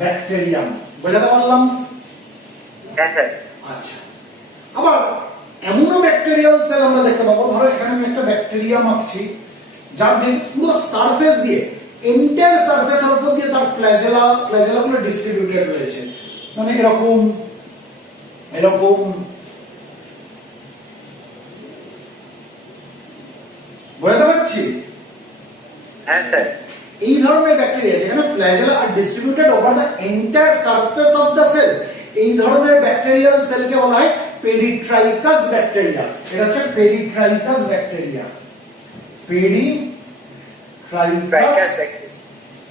ব্যাকটেরিয়াম। বোঝাতে পারলাম? হ্যাঁ স্যার। আচ্ছা, আবার এমনও ব্যাকটেরিয়াল সেল আমরা দেখতে পাবো, ধরো এখানে আমি একটা ব্যাকটেরিয়াম আঁকছি, যার পুরো সারফেস দিয়ে, এন্টায়ার সারফেসের উপর দিয়ে তার ফ্ল্যাজেলা গুলো ডিস্ট্রিবিউটেড রয়েছে। মানে এরকম এরকম। বুঝতে পারছি? হ্যাঁ স্যার। এই ধরনের ব্যাকটেরিয়া যেখানে flagella are distributed over the entire surface of the cell, এই ধরনের ব্যাকটেরিয়াল সেলকে বলা হয় পেরিট্রাইকাস ব্যাকটেরিয়া। এটা হচ্ছে পেরিট্রাইকাস ব্যাকটেরিয়া। পেরিট্রাইকাস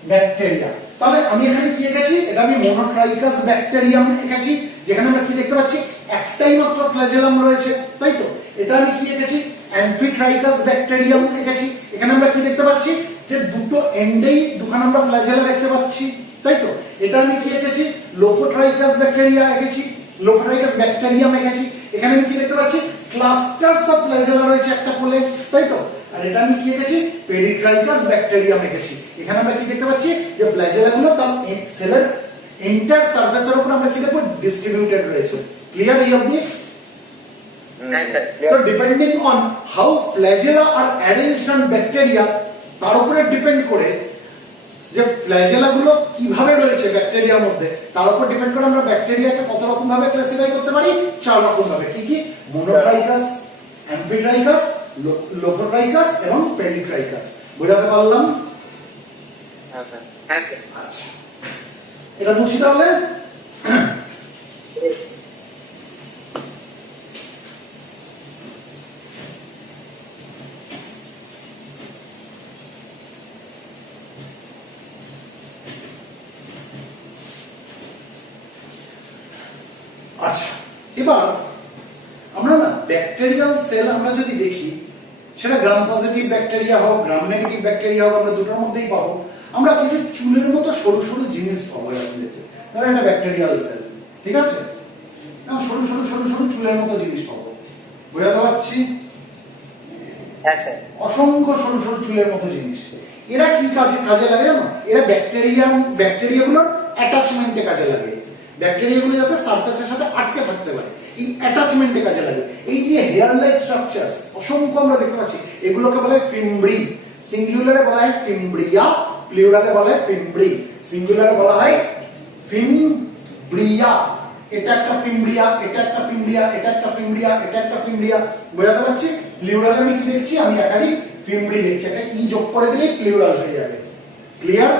ব্যাকটেরিয়া। তাহলে আমি এখানে কি এঁকেছি? এটা আমি মোনোট্রাইকাস ব্যাকটেরিয়াম এঁকেছি, যেখানে আমরা কি দেখতে পাচ্ছি? একটাই মাত্র ফ্ল্যাজেলাম রয়েছে, তাই তো? এটা আমি কি এঁকেছি? অ্যামফিট্রাইকাস ব্যাকটেরিয়াম এঁকেছি। এখানে আমরা কি দেখতে পাচ্ছি? যে দুটো এন্ডেই দুখানা আমরা ফ্ল্যাজেলা দেখতে পাচ্ছি, তাই তো? এটা আমি কি এঁকেছি? লোফোট্রাইকাস ব্যাকটেরিয়া এঁকেছি, লোফোট্রাইকাস ব্যাকটেরিয়াম এঁকেছি। এখানে আমি কি দেখতে পাচ্ছি? ক্লাস্টারস অফ ফ্ল্যাজেলা রয়েছে একটা কোলে, তাই তো? আর এটা আমি কি এঁকেছি? পেরিট্রাইকাস ব্যাকটেরিয়াম এঁকেছি। এখানে আমরা কি দেখতে পাচ্ছি? যে ফ্ল্যাজেলা গুলো তার সেলের এন্টায়ার সারফেসের উপর আমরা কি দেখব? ডিস্ট্রিবিউটেড রয়েছে। ক্লিয়ার এই অবধি? So depending on how flagella are arranged on bacteria, তার উপরে ডিপেন্ড করে যে ফ্ল্যাজেলা গুলো কিভাবে রয়েছে ব্যাকটেরিয়ার মধ্যে, তার উপর ডিপেন্ড করে আমরা ব্যাকটেরিয়াকে কত রকম ভাবে ক্লাসিফাই করতে পারি? 4 রকম ভাবে। কি কি? মোনোট্রাইকাস, অ্যামফিট্রাইকাস, লোফোট্রাইকাস এবং পেরিট্রাইকাস। বুঝাতে পারলাম? হ্যাঁ স্যার। হ্যাঁ। আচ্ছা, এটা মুছি তাহলে। আচ্ছা, এবার আমরা না ব্যাকটেরিয়াল সেল আমরা যদি দেখি, সেটা গ্রাম পজিটিভ ব্যাকটেরিয়া হোক, গ্রাম নেগেটিভ ব্যাকটেরিয়া হোক, আমরা দুটোর মধ্যেই পাবো। আমরা কিছু চুলের মতো সরু সরু জিনিস পাবো এর মধ্যে। ধরো একটা ব্যাকটেরিয়াল সেল, ঠিক আছে? সরু সরু সরু সরু চুলের মতো জিনিস পাবো। বোঝাতে পারছি? হ্যাঁ স্যার। অসংখ্য সরু সরু চুলের মতো জিনিস। এরা কি কাজে লাগে জানো? এরা ব্যাকটেরিয়াগুলোর অ্যাটাচমেন্টে কাজে লাগে। ব্যাকটেরিয়াগুলো যাতে সারফেসের সাথে আটকে থাকতে পারে, এই অ্যাটাচমেন্টে কাজে লাগে। এই যে হেয়ার লাইক স্ট্রাকচারস অসংখ্য আমরা দেখতে পাচ্ছি, এগুলোকে বলা হয় ফিমব্রি। সিঙ্গুলারে বলা হয় ফিমব্রিয়া, প্লুরালে বলা হয় ফিমব্রি। সিঙ্গুলারে বলা হয় ফিমব্রিয়া, ফিমব্রিয়া। এটা একটা ফিমব্রিয়া, এটা একটা ফিমব্রিয়া, এটা একটা ফিমব্রিয়া, এটা একটা ফিমব্রিয়া। বোঝাতে পারছি? প্লিউরালে আমি কি দেখছি? আমি একাধিক ফিমব্রি দেখছি। একটা ই যোগ করে দিলেই প্লিউরাল হয়ে যাবে। ক্লিয়ার?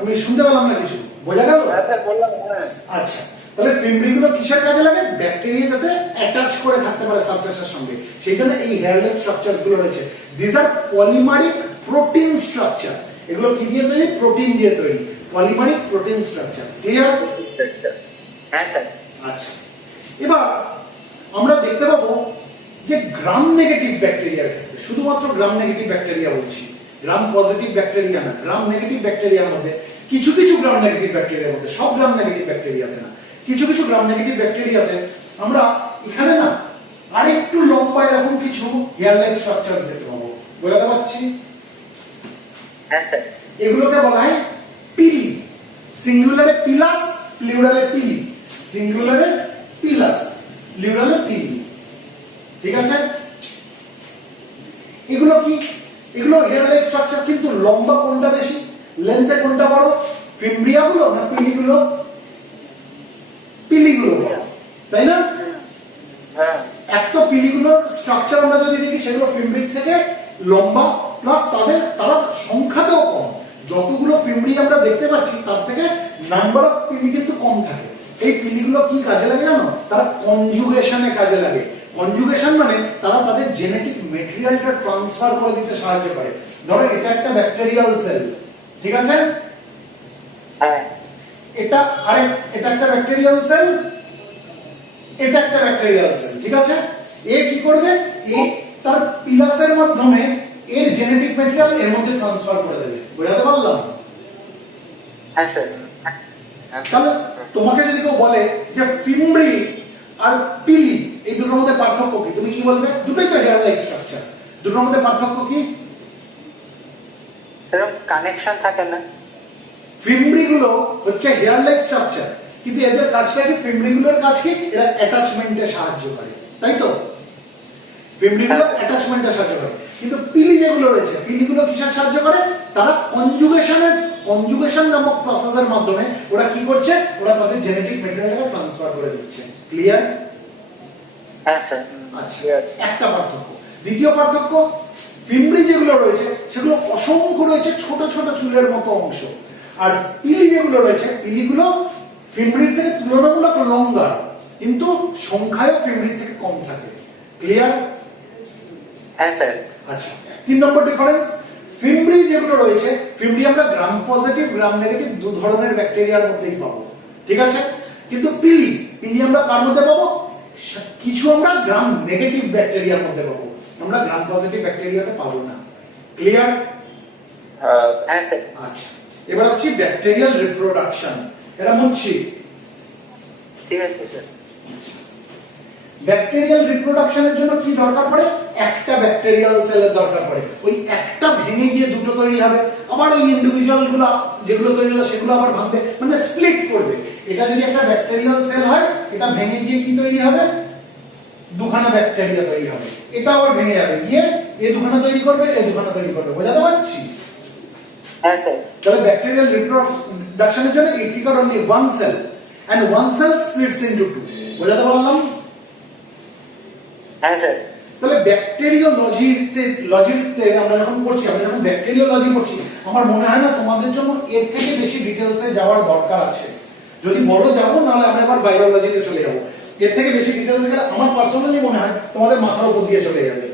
আমি শুনতে পেলাম না কিছু, বোঝা গেল? হ্যাঁ স্যার বললাম, হ্যাঁ। আচ্ছা, তাহলে ফিমব্রি গুলো কিসের কাজে লাগে? ব্যাকটেরিয়া যাতে অ্যাটাচ করে থাকতে পারে সারফেসের সঙ্গে, সেই জন্য এই হেয়ারলেস স্ট্রাকচারস গুলো রয়েছে। This are polymeric protein structure. এগুলো কি দিয়ে তৈরি? প্রোটিন দিয়ে তৈরি। Polymeric protein structure. ক্লিয়ার? হ্যাঁ স্যার। আচ্ছা, এবার আমরা দেখতে পাবো যে গ্রাম নেগেটিভ ব্যাকটেরিয়ার ক্ষেত্রে, শুধুমাত্র গ্রাম নেগেটিভ ব্যাকটেরিয়া বলছি, গ্রাম পজিটিভ ব্যাকটেরিয়া না, গ্রাম নেগেটিভ ব্যাকটেরিয়ার মধ্যে কিছু কিছু গ্রাম নেগেটিভ ব্যাকটেরিয়ার মধ্যে, সব গ্রাম নেগেটিভ ব্যাকটেরিয়াতে না, কিছু কিছু গ্রাম নেগেটিভ ব্যাকটেরিয়াতে আমরা এখানে না আরেকটু লম্বা এরকম কিছু হেয়ার লাইক স্ট্রাকচারস দেখতে পাবো। বোঝাতে পারছি? হ্যাঁ স্যার। এগুলোকে বলা হয় পিলি। সিঙ্গুলারে পিলাস, প্লুরালে পিলি। সিঙ্গুলারে পিলাস, প্লুরালে পিলি। ঠিক আছে? এগুলো কি? এগুলো হেয়ার লাইক স্ট্রাকচার, কিন্তু লম্বা কোনটা বেশি, লেন্থে কোনটা বড়? ফিমব্রিয়া গুলো না পিলিগুলো? পিলিগুলো বড়, তাই না? হ্যাঁ এক তো পিলিগুলোর স্ট্রাকচার আমরা যদি দেখি সেগুলো ফিমব্রির থেকে লম্বা, প্লাস তারা সংখ্যাতেও কম। যতগুলো ফিমব্রি আমরা দেখতে পাচ্ছি তার থেকে নাম্বার অফ পিলি কিন্তু কম থাকে। এই পিলিগুলো কি কাজে লাগে জানো? তারা কনজুগেশনে কাজে লাগে। কনজুগেশন মানে তারা তাদের জেনেটিক মেটেরিয়ালটা ট্রান্সফার করে দিতে সাহায্য করে। ধরো এটা একটা ব্যাকটেরিয়াল সেল, ঠিক আছে? হ্যাঁ। এটা এটা একটা ব্যাকটেরিয়াল সেল, এটা একটা ব্যাকটেরিয়াল সেল, ঠিক আছে? এ কি করবে? এ তার পিলাসের মাধ্যমে এর জেনেটিক ম্যাটেরিয়াল এর মধ্যে ট্রান্সফার করে দেবে। বুঝাতে পারলাম? হ্যাঁ স্যার। তাহলে তোমাকে যদি কেউ বলে যে ফিমব্রি আর পিলি এই দুটোর মধ্যে পার্থক্য কি, তুমি কি বলবে? দুটোই তো হেয়ার লাইক স্ট্রাকচার, দুটোর মধ্যে পার্থক্য কি? সেরকম কানেকশন থাকে না। ফিমব্রি গুলো হচ্ছে হেয়ার লাইক স্ট্রাকচার, কিন্তু এদের কাজটা কি? ফিমব্রি গুলোর কাজ কি? এরা অ্যাটাচমেন্টে সাহায্য করে, তাই তো? ফিমব্রি গুলো অ্যাটাচমেন্টে সাহায্য করে, কিন্তু পিলি যেগুলো রয়েছে, পিলি গুলো কিসের সাহায্য করে? তারা কনজুগেশন নামক প্রসেসের মাধ্যমে ওরা কি করছে? ওরা তাদের জেনেটিক ম্যাটেরিয়ালকে ট্রান্সফার করে দিচ্ছে। ক্লিয়ার? হ্যাঁ স্যার। আচ্ছা, একটা পার্থক্য। দ্বিতীয় পার্থক্য, ফিমব্রি যেগুলো রয়েছে সেগুলো অসংখ্য রয়েছে ছোট ছোট চুলের মতো অংশ, আর পিলি যেগুলো রয়েছে, পিলিগুলো ফিমব্রির থেকে তুলনামূলক লম্বা, কিন্তু সংখ্যায় ফিমব্রির থেকে কম থাকে। ক্লিয়ার? হ্যাঁ স্যার। আচ্ছা, 3 নম্বর ডিফারেন্স, ফিমব্রি যেগুলো রয়েছে, ফিমব্রি আমরা গ্রাম পজিটিভ গ্রাম নেগেটিভ দু ধরনের ব্যাকটেরিয়ার মধ্যেই পাবো, ঠিক আছে? কিন্তু পিলি আমরা কার মধ্যে পাবো? কিছু আমরা গ্রাম নেগেটিভ ব্যাকটেরিয়ার মধ্যে পাবো, আমরা গ্রাম পজিটিভ ব্যাকটেরিয়াতে পাবো না। ক্লিয়ার? হ্যাঁ হ্যাঁ স্যার। আচ্ছা, এবার আসছি ব্যাকটেরিয়াল রিপ্রোডাকশন। এটা মুচ্ছি। ঠিক আছে স্যার। ব্যাকটেরিয়াল রিপ্রোডাকশনের জন্য কি দরকার পড়ে? একটা ব্যাকটেরিয়াল সেলের দরকার পড়ে। ওই একটা ভেঙে গিয়ে দুটো তৈরি হবে, আবার ওই ইন্ডিভিজুয়াল গুলো যেগুলো তৈরি হলো সেগুলো আবার ভাঙবে, মানে স্প্লিট করবে। এটা যদি একটা ব্যাকটেরিয়াল সেল হয়, এটা ভেঙে গিয়ে কি তৈরি হবে? দুখানা ব্যাকটেরিয়া তৈরি হবে। এটা আবার ভেঙে যাবে, গিয়ে এই দুখানা তৈরি করবে, এই দুখানা তৈরি করবে। বোঝাতে পারছি? হ্যাঁ স্যার। তাহলে ব্যাকটেরিয়াল রিপ্রোডাকশনের জন্য it required only one cell, and one cell splits into two. বোঝাতে পারলাম? হ্যাঁ স্যার। তাহলে ব্যাকটেরিওলজিতে আমরা যখন পড়ছি, আমরা যখন ব্যাকটেরিওলজি পড়ছি, আমার মনে হয় না তোমাদের জন্য এর থেকে বেশি ডিটেলসে যাওয়ার দরকার আছে। যদি বড় যাবো, নাহলে আমরা এবার ভাইরোলজিতে চলে যাবো। এর থেকে বেশি ডিটেলসে গেলে আমার পার্সোনালি মনে হয় তোমাদের মাথার উপর দিয়ে চলে যাবে।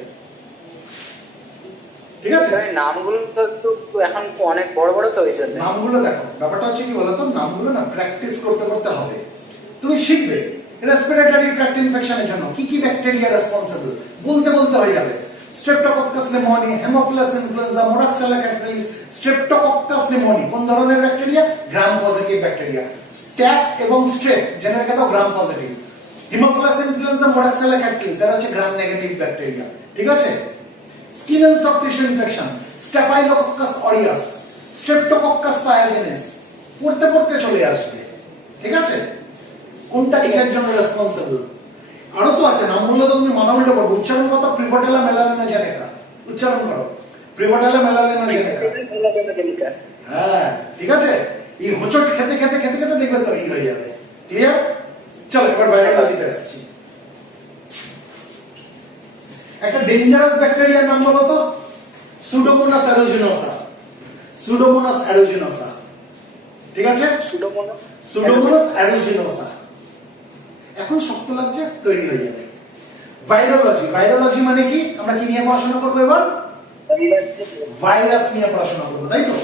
ঠিক আছে? স্যার নামগুলো তো একটু এখন অনেক বড় বড় তো, ওই জন্য। নামগুলো দেখো, ব্যাপারটা হচ্ছে কি বলতো, নামগুলো না প্র্যাকটিস করতে করতে হবে। তুমি শিখবে রেসপিরেটরি ট্র্যাক্ট ইনফেকশনের জন্য কি কি ব্যাকটেরিয়া রেসপন্সিবল, বলতে বলতে হয়ে যাবে। Streptococcus pneumoniae, Haemophilus influenzae, Moraxella catarrhalis. Streptococcus pneumoniae কোন ধরনের bacteria? Gram positive bacteria. Staph এবং স্ট্রেপ জেনে রেখে দাও, gram positive. Haemophilus influenzae, Moraxella catarrhalis এরা হচ্ছে গ্রাম নেগেটিভ ব্যাকটেরিয়া, ঠিক আছে? Skin and soft tissue infection, Staphylococcus aureus, Streptococcus pyogenes, পড়তে পড়তে চলে আসবে, ঠিক আছে? কোনটা কিসের জন্য রেসপন্সিবল? আরো তো আছে, নাম বললে তো তুমি মাথা উল্টো করবে। উচ্চারণ করো, প্রিভোটেলা মেলালিনা জেনেকা। উচ্চারণ করো, প্রিভোটেলা মেলালিনা জেনেকা। জেনেকা। হ্যাঁ, ঠিক আছে? এই হোঁচট খেতে খেতে খেতে খেতে দেখবে তৈরি হয়ে যাবে। ক্লিয়ার? চলো এবার ভাইরালজিতে আসছি। একটা ডেঞ্জারাস ব্যাকটেরিয়ার নাম বলো তো। সুডোমোনাস অ্যারুজিনোসা। সুডোমোনাস অ্যারুজিনোসা। ঠিক আছে? সুডোমোনাস অ্যারুজিনোসা। এখন শক্ত লাগছে, তৈরি হয়ে যাবে। ভাইরোলজি। ভাইরোলজি মানে কি? আমরা কি নিয়ে পড়াশোনা করবো এবার? ভাইরাস নিয়ে পড়াশোনা করবো, তাই তো?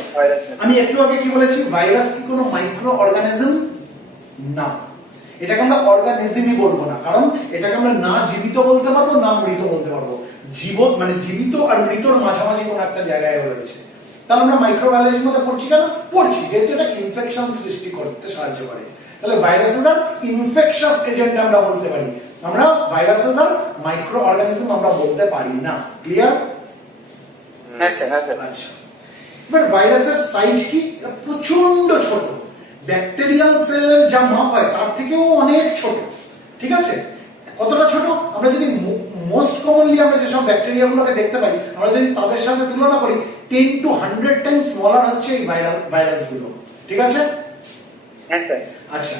আমি একটু আগে কি বলেছি? ভাইরাস কি কোনো মাইক্রো অর্গানিজম না, এটাকে আমরা অর্গানিজমই বলবো না, কারণ এটাকে আমরা না জীবিত বলতে পারবো না মৃত বলতে পারবো। মানে জীবিত আর মৃতর মাঝামাঝি কোনো একটা জায়গায় রয়েছে। তাহলে আমরা মাইক্রোবায়োলজির মধ্যে পড়ছি কেন? পড়ছি যেহেতু এটা ইনফেকশন সৃষ্টি করতে সাহায্য করে। তাহলে ভাইরাসেস আর ইনফেকশাস এজেন্ট আমরা বলতে পারি, আমরা ভাইরাসেস আর মাইক্রো অর্গানিজম আমরা বলতে পারি না। ক্লিয়ার? হ্যাঁ স্যার। আচ্ছা, এবার ভাইরাসের সাইজ কি? প্রচন্ড ছোট। ব্যাকটেরিয়াল সেলের যা মাপ হয় তার থেকেও অনেক ছোট। ঠিক আছে? কতটা ছোট? আমরা যদি মোস্ট কমনলি আমরা যেসব ব্যাকটেরিয়া গুলোকে দেখতে পাই, আমরা যদি তাদের সাথে তুলনা করি 10 to 100 টাইমস স্মলার হচ্ছে এই ভাইরাস গুলো। ঠিক আছে? আচ্ছা,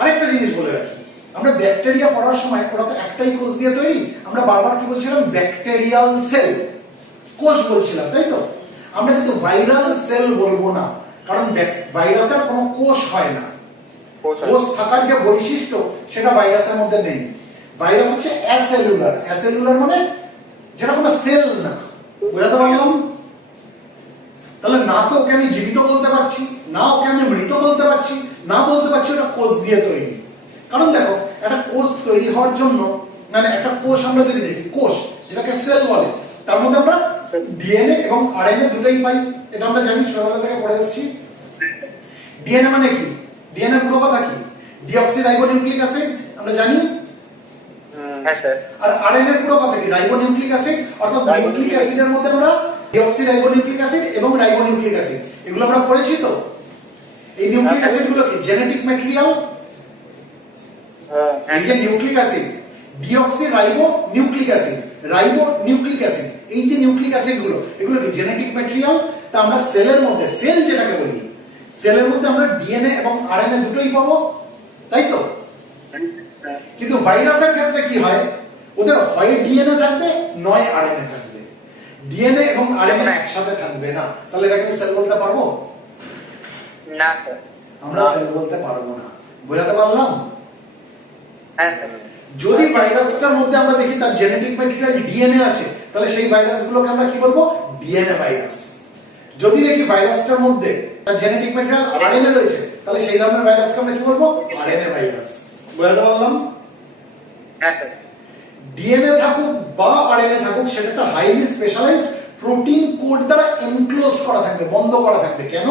আরেকটা জিনিস বলে রাখি, আমরা ব্যাকটেরিয়া পড়ার সময় ওরা তো একটাই কোষ দিয়ে তৈরি, আমরা বারবার কি বলছিলাম? ব্যাকটেরিয়াল সেল, কোষ বলছিলাম, তাই তো? আমরা কিন্তু ভাইরাল সেল বলবো না, কারণ ভাইরাসের কোনো কোষ হয় না। কোষ থাকার যে বৈশিষ্ট্য সেটা ভাইরাসের মধ্যে নেই। ভাইরাস হচ্ছে অ্যাসেলুলার। অ্যাসেলুলার মানে যেটা কোনো সেল না। বুঝাতে পারলাম? তাহলে না তো ওকে আমি জীবিত বলতে পারছি, না ওকে আমি মৃত বলতে পারছি, না বলতে পারছি ওটা কোষ দিয়ে তৈরি। কারণ দেখো, একটা কোষ তৈরি হওয়ার জন্য, মানে একটা কোষ আমরা যদি দেখি, কোষ যেটাকে সেল বলে, তার মধ্যে আমরা ডিএনএ এবং আরএনএ দুটোই পাই। এটা আমরা জানি, ছোটবেলা থেকে পড়ে এসেছি। ডিএনএ মানে কি? ডিএনএ পুরো কথা কি? ডিঅক্সিরাইবোনিউক্লিক অ্যাসিড, আমরা জানি। হ্যাঁ স্যার। আর আরএনএ পুরো কথা কি? Ribonucleic acid. অর্থাৎ নিউক্লিক অ্যাসিডের মধ্যে আমরা ডিঅক্সিরাইবোনিউক্লিক অ্যাসিড এবং রাইবোনিউক্লিক অ্যাসিড, এগুলো আমরা পড়েছি তো। এই নিউক্লিক অ্যাসিড গুলো কি? Genetic material. এই যে nucleic acid, deoxyribonucleic acid, ribonucleic acid, এই যে নিউক্লিক অ্যাসিড গুলো, এগুলো কি? Genetic material. তা আমরা সেলের মধ্যে, সেল যেটাকে বলি, সেলের মধ্যে আমরা ডিএনএ এবং আরএনএ দুটোই পাবো, তাই তো? কিন্তু ভাইরাসের ক্ষেত্রে কি হয়? ওদের হয় ডিএনএ থাকবে, নয় আরএনএ থাকবে। ডিএনএ এবং আরএনএ একসাথে থাকবে না। তাহলে এটাকে আমি সেল বলতে পারবো না? আমরা সেল বলতে পারবো না। বোঝাতে পারলাম? হ্যাঁ স্যার। যদি ভাইরাসটার মধ্যে আমরা দেখি তার জেনেটিক ম্যাটেরিয়াল ডিএনএ আছে, তাহলে সেই ভাইরাসগুলোকে আমরা কি বলবো? DNA virus. যদি দেখি ভাইরাসটার মধ্যে তার জেনেটিক ম্যাটেরিয়াল আরএনএ রয়েছে, তাহলে সেই ধরনের ভাইরাসকে আমরা কি বলবো? RNA virus. বোঝাতে পারলাম? হ্যাঁ স্যার। ডিএনএ থাকুক বা আরএনএ থাকুক, সেটা একটা হাইলি স্পেশালাইজড প্রোটিন কোড দ্বারা এনক্লোজ করা থাকবে, বন্ধ করা থাকবে। কেন?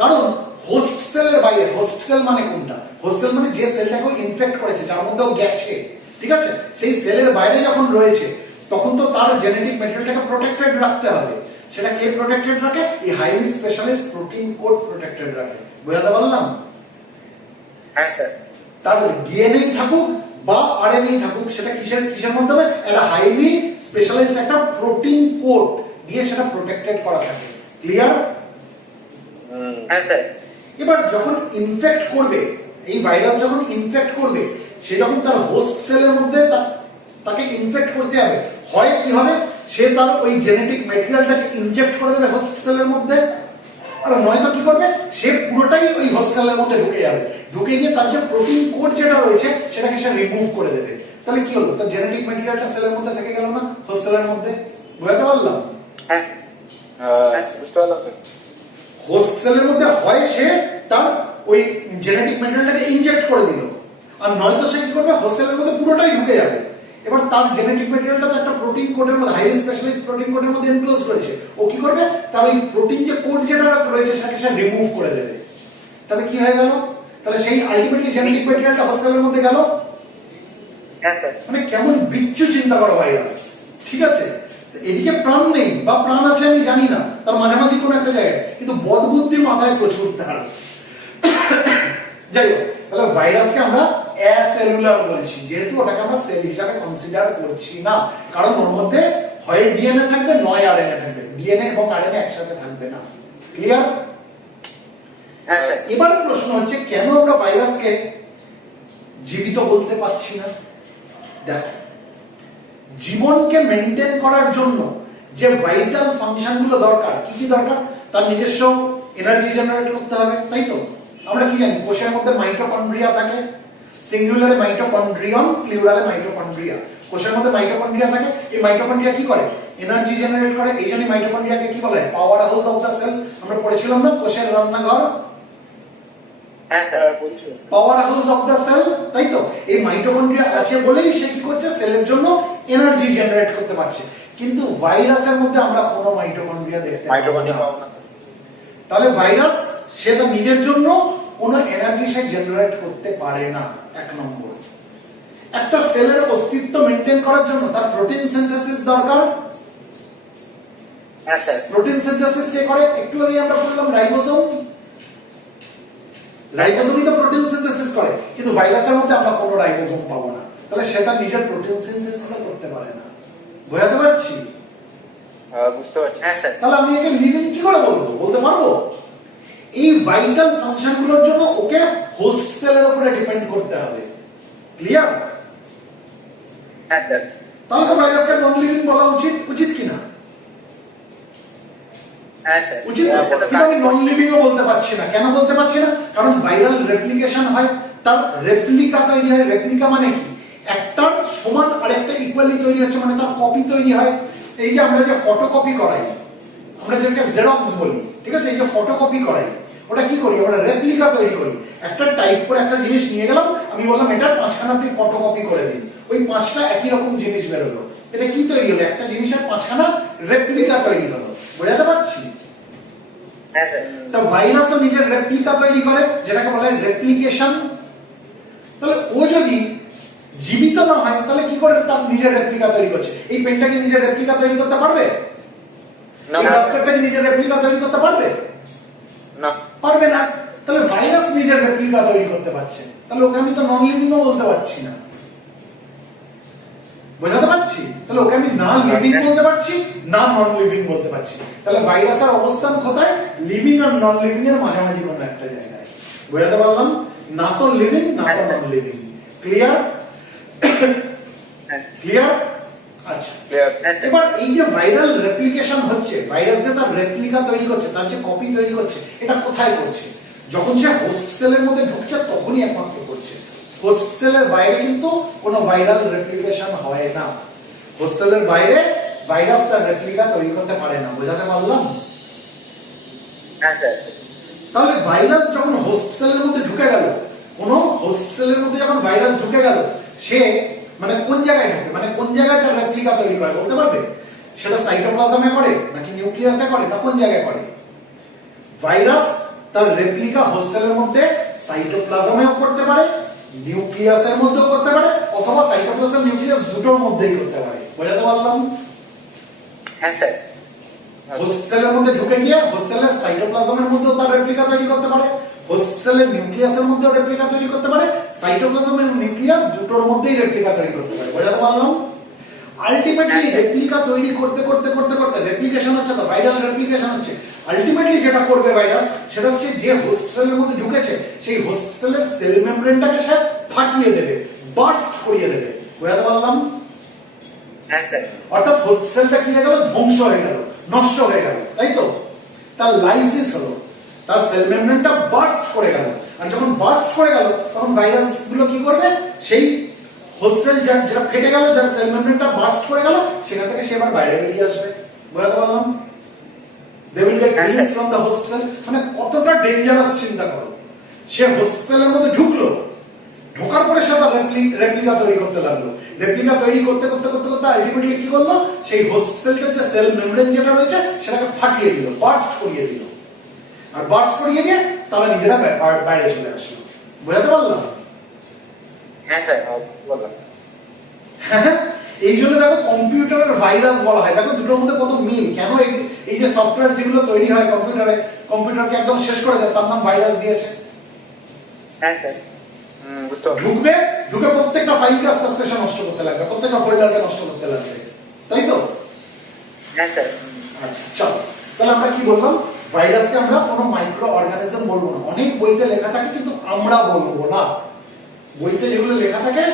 কারণ হোস্ট সেলের বাইরে, হোস্ট সেল মানে কোনটা? হোস্ট সেল মানে যে সেলটাকে ইনফেক্ট করেছে, যার মধ্যেও গেছে, ঠিক আছে, সেই সেলের বাইরে যখন রয়েছে, তখন তো তার জেনেটিক ম্যাটেরিয়ালটাকে প্রোটেক্টেড রাখতে হবে। সেটা কে প্রোটেক্টেড রাখে? এই highly specialised protein coat protected রাখে। বোঝাতে পারলাম? হ্যাঁ স্যার। তার ডিএনএ থাকুক বা আরএনএ থাকুক, সেটা কিসের মাধ্যমে? একটা হাইলি স্পেশালাইজড একটা প্রোটিন কোড দিয়ে সেটা প্রোটেক্টেড করা থাকে। ক্লিয়ার? হ্যাঁ স্যার। এবার যখন ইনফেক্ট করবে, এই ভাইরাস যখন ইনফেক্ট করবে, সে যখন তার হোস্ট সেলের মধ্যে তাকে ইনফেক্ট করতে হবে, হয় কি হবে? সে তার ওই জেনেটিক ম্যাটেরিয়ালটাকে ইনজেক্ট করে দেবে হোস্ট সেলের মধ্যে, আর নয়তো কি করবে? সে পুরোটাই ওই হোস্ট সেলের মধ্যে ঢুকে যাবে। ঢুকে গিয়ে তার যে প্রোটিন কোড যেটা রয়েছে সেটাকে সে রিমুভ করে দেবে। তাহলে কি হলো? তার জেনেটিক ম্যাটেরিয়ালটা সেলের মধ্যে থেকে গেল না, হোস্ট সেলের মধ্যে। বুঝতে পারলাম? হ্যাঁ। বুঝতে পারলাম। হোস্ট সেলের মধ্যে হয় সে তার ওই জেনেটিক ম্যাটেরিয়ালটাকে ইনজেক্ট করে দিল, আর নয়তো সে কি করবে? হোস্ট সেলের মধ্যে পুরোটাই ঢুকে যাবে। এবার তার জেনেটিক ম্যাটেরিয়ালটা তো একটা প্রোটিন কোডের মধ্যে, হাইলি স্পেশালাইজড প্রোটিন কোডের মধ্যে এনক্লোজ রয়েছে। ও কি করবে? তার ওই প্রোটিন যে কোড যেটা রয়েছে সেটাকে সে রিমুভ করে দেবে। তাহলে কি হয়ে গেল? তাহলে সেই আলটিমেটলি জেনেটিক ম্যাটেরিয়ালটা হোস্ট সেলের মধ্যে গেল। হ্যাঁ স্যার। মানে কেমন বিচ্ছু চিন্তা করো ভাইরাস, ঠিক আছে? এদিকে প্রাণ নেই বা প্রাণ আছে আমি জানি না, তার মাঝামাঝি কোনো একটা জায়গায়, কিন্তু বদবুদ্ধি মাথায় প্রচুর তার। যাই হোক, তাহলে ভাইরাসকে আমরা অ্যাসেলুলার বলছি, যেহেতু ওটাকে আমরা সেল হিসাবে কনসিডার করছি না, কারণ ওর মধ্যে হয় ডিএনএ থাকবে, নয় আরএনএ থাকবে। ডিএনএ এবং আরএনএ একসাথে থাকবে না। ক্লিয়ার? হ্যাঁ স্যার। এবার প্রশ্ন হচ্ছে কেন আমরা ভাইরাসকে জীবিত বলতে পারছি না? দেখো, জীবনকে মেনটেন করার জন্য যে ভাইটাল ফাংশন গুলো দরকার, কি কি দরকার? তার নিজস্ব এনার্জি জেনারেট করতে হবে, তাই তো? আমরা কি জানি, কোষের মধ্যে মাইটোকন্ড্রিয়া থাকে, সিঙ্গুলারে মাইটোকন্ড্রিয়ন, প্লুরালে মাইটোকন্ড্রিয়া। কোষের মধ্যে মাইটোকন্ড্রিয়া থাকে, এই মাইটোকন্ড্রিয়া কি করে? এনার্জি জেনারেট করে। এই জন্য মাইটোকন্ড্রিয়াকে কি বলে? Power house of the cell. আমরা পড়েছিলাম না, কোষের রান্নাঘর, হ্যাঁ sir. Power house of the cell, তাই তো? এই মাইটোকন্ড্রিয়া আছে বলেই সে কি করছে? সেলের জন্য এনার্জি জেনারেট করতে পারছে। কিন্তু ভাইরাসের মধ্যে আমরা কোনো মাইটোকন্ড্রিয়া দেখতে পাবো না। তাহলে ভাইরাস সে তো নিজের জন্য কোনো এনার্জি সে জেনারেট করতে পারে না। এক নম্বর, একটা সেলের অস্তিত্ব মেনটেন করার জন্য তার প্রোটিন সিনথেসিস দরকার। হ্যাঁ স্যার। প্রোটিন সিনথেসিস কে করে? একটু আগে আমরা বললাম রাইবোসোম। রাইবোসোমই তো প্রোটিন সিনথেসিস করে, কিন্তু ভাইরাসের মধ্যে আমরা কোনো রাইবোসোম পাবো না। তাহলে সেটা নিজের প্রোটিন সিনথেসিস করতে পারে না। বোঝাতে পারছি? বুঝতে পারছি। হ্যাঁ স্যার। তাহলে আমি একে লিভিং কি করে বলবো? বলতে পারবো? এই ভাইটাল ফাংশন গুলোর জন্য ওকে হোস্ট সেলের উপরে ডিপেন্ড করতে হবে। ক্লিয়ার? হ্যাঁ স্যার। তাহলে তো ভাইরাসকে নন লিভিং বলা উচিত, উচিত কিনা? হ্যাঁ স্যার। উচিত। কিন্তু আমি নন লিভিং ও বলতে পারছি না। কেন বলতে পারছি না? কারণ ভাইরাল রেপ্লিকেশন হয়, তার রেপ্লিকা তৈরি হয়। রেপ্লিকা মানে কি? একটার সমান আরেকটা ইকুয়ালি তৈরি হচ্ছে, মানে তার কপি তৈরি হয়। এই যে আমরা যে ফটোকপি করাই, আমরা যেটাকে জেরক্স বলি, ঠিক আছে? এই যে ফটোকপি করাই, ওটা কি করি? আমরা রেপ্লিকা তৈরি করি। একটা টাইপ করে একটা জিনিস নিয়ে গেলাম, আমি বললাম এটার 5খানা আপনি ফটোকপি করে দিন, ওই 5টা একই রকম জিনিস বেরোলো। এটা কি তৈরি হলো? একটা জিনিসের 5খানা রেপ্লিকা তৈরি হলো। বোঝাতে পারছি? হ্যাঁ স্যার। তা ভাইরাসও নিজের রেপ্লিকা তৈরি করে, যেটাকে বলা হয় রেপ্লিকেশন। তাহলে ও যদি জীবিত না হয়, তাহলে কি করে তার নিজের রেপ্লিকা তৈরি করছে? এই পেনটাকে নিজের রেপ্লিকা তৈরি করতে পারবে? না। এই বাস্কেটটাকে নিজের রেপ্লিকা তৈরি করতে পারবে? না। পারবে না। তাহলে ভাইরাস নিজের রেপ্লিকা তৈরি করতে পারছে, তাহলে ওকে আমি তো নন লিভিং ও বলতে পারছি না। বোঝাতে পারছি? তাহলে ওকে আমি না লিভিং বলতে পারছি, না নন লিভিং বলতে পারছি। তাহলে ভাইরাসের অবস্থান কোথায়? লিভিং আর নন লিভিং এর মাঝামাঝি কোনো একটা জায়গায়। বোঝাতে পারলাম? না তো লিভিং, না তো নন লিভিং। ক্লিয়ার? ক্লিয়ার? আচ্ছা। ক্লিয়ার। এবার এই যে ভাইরাল রেপ্লিকেশন হচ্ছে, ভাইরাস যে তার রেপ্লিকা তৈরি করছে, তার যে কপি তৈরি করছে, এটা কোথায় করছে? যখন সে হোস্ট সেলের মধ্যে ঢুকছে তখনই একমাত্র করছে। হোস্ট সেলের বাইরে কিন্তু কোনো ভাইরাল রেপ্লিকেশন হয় না। হোস্ট সেলের বাইরে ভাইরাস তার রেপ্লিকা তৈরি করতে পারে না। বোঝাতে পারলাম? হ্যাঁ স্যার। তাহলে ভাইরাস যখন হোস্ট সেলের মধ্যে ঢুকে গেল, কোন হোস্ট সেলের মধ্যে যখন ভাইরাস ঢুকে গেল, সে মানে কোন জায়গায় ঢোকে, মানে কোন জায়গায় তার রেপ্লিকা তৈরি করে বলতে পারবে? সেটা সাইটোপ্লাজমে করে, নাকি নিউক্লিয়াসে করে, না কোন জায়গায় করে? ভাইরাস তার রেপ্লিকা হোস্ট সেলের মধ্যে সাইটোপ্লাজমেও করতে পারে, নিউক্লিয়াসের মধ্যেও করতে পারে, অথবা সাইটোপ্লাজম নিউক্লিয়াস দুটোর মধ্যেই করতে পারে। বোঝাতে পারলাম? হ্যাঁ স্যার। হোস্ট সেলের মধ্যে ঢুকে গিয়ে হোস্ট সেলের সাইটোপ্লাজমের মধ্যেও তার রেপ্লিকা তৈরি করতে পারে, হোস্ট সেলের নিউক্লিয়াসের মধ্যেও রেপ্লিকা তৈরি করতে পারে, সাইটোপ্লাজম এবং নিউক্লিয়াস দুটোর মধ্যেই রেপ্লিকা তৈরি করতে পারে। বোঝাতে পারলাম? আলটিমেটলি রেপ্লিকা তৈরি করতে করতে করতে করতে রেপ্লিকেশন হচ্ছে, তো ভাইরাল রেপ্লিকেশন হচ্ছে। আলটিমেটলি যেটা করবে ভাইরাস, সেটা হচ্ছে যে হোস্ট সেলের মধ্যে ঢুকেছে সেই হোস্ট সেলের সেল মেমব্রেনটাকে সে ফাটিয়ে দেবে, বার্স্ট করিয়ে দেবে। বোঝাতে পারলাম? হ্যাঁ স্যার। অর্থাৎ হোস্ট সেলটা কি হয়ে গেল? ধ্বংস হয়ে গেল, নষ্ট হয়ে গেল, তাই তো? তার লাইসিস হলো, তার সেল মেমব্রেনটা বার্স্ট করে গেল। আর যখন বার্স্ট করে গেল, তখন ভাইরাস গুলো কি করবে? সেই হোস্ট সেল যেটা ফেটে গেল, যার সেল মেমব্রেনটা বার্স্ট করে গেল, সেখান থেকে সে আবার বাইরে বেরিয়ে আসবে। বোঝাতে পারলাম? They will get released from the host cell. মানে কতটা ডেঞ্জারাস চিন্তা করো। সে হোস্ট সেলের মধ্যে ঢুকলো, ঢোকার পরে সে তার রেপ্লিকা তৈরি করতে লাগলো। রেপ্লিকা তৈরি করতে করতে করতে করতে আলটিমেটলি কি করলো? সেই হোস্ট সেলটার যে সেল মেমব্রেন যেটা রয়েছে সেটাকে ফাটিয়ে দিল, বার্স্ট করিয়ে দিল। আর বার্স্ট করিয়ে দিয়ে তারা নিজেরা বাইরে চলে আসলো। বোঝাতে পারলাম? হ্যাঁ স্যার। বললাম। হ্যাঁ, এই জন্য দেখো কম্পিউটারের ভাইরাস বলা হয়। দেখো দুটোর মধ্যে কত মিল। কেন? এই যে সফটওয়্যার যেগুলো তৈরি হয় কম্পিউটারে, কম্পিউটারকে একদম শেষ করে দেয়, তার নাম ভাইরাস দিয়েছে। হ্যাঁ স্যার। বুঝতে পারছি। ঢুকবে, ঢুকে প্রত্যেকটা ফাইলকে আস্তে আস্তে সে নষ্ট করতে লাগবে, প্রত্যেকটা ফোল্ডারকে নষ্ট করতে লাগবে, তাই তো? হ্যাঁ স্যার। আচ্ছা চলো, তাহলে আমরা কি বললাম? ভাইরাসকে আমরা কোনো মাইক্রো অর্গানিজম বলবো না। অনেক বইতে লেখা থাকে কিন্তু আমরা বলবো না। বইতে যেগুলো লেখা থাকে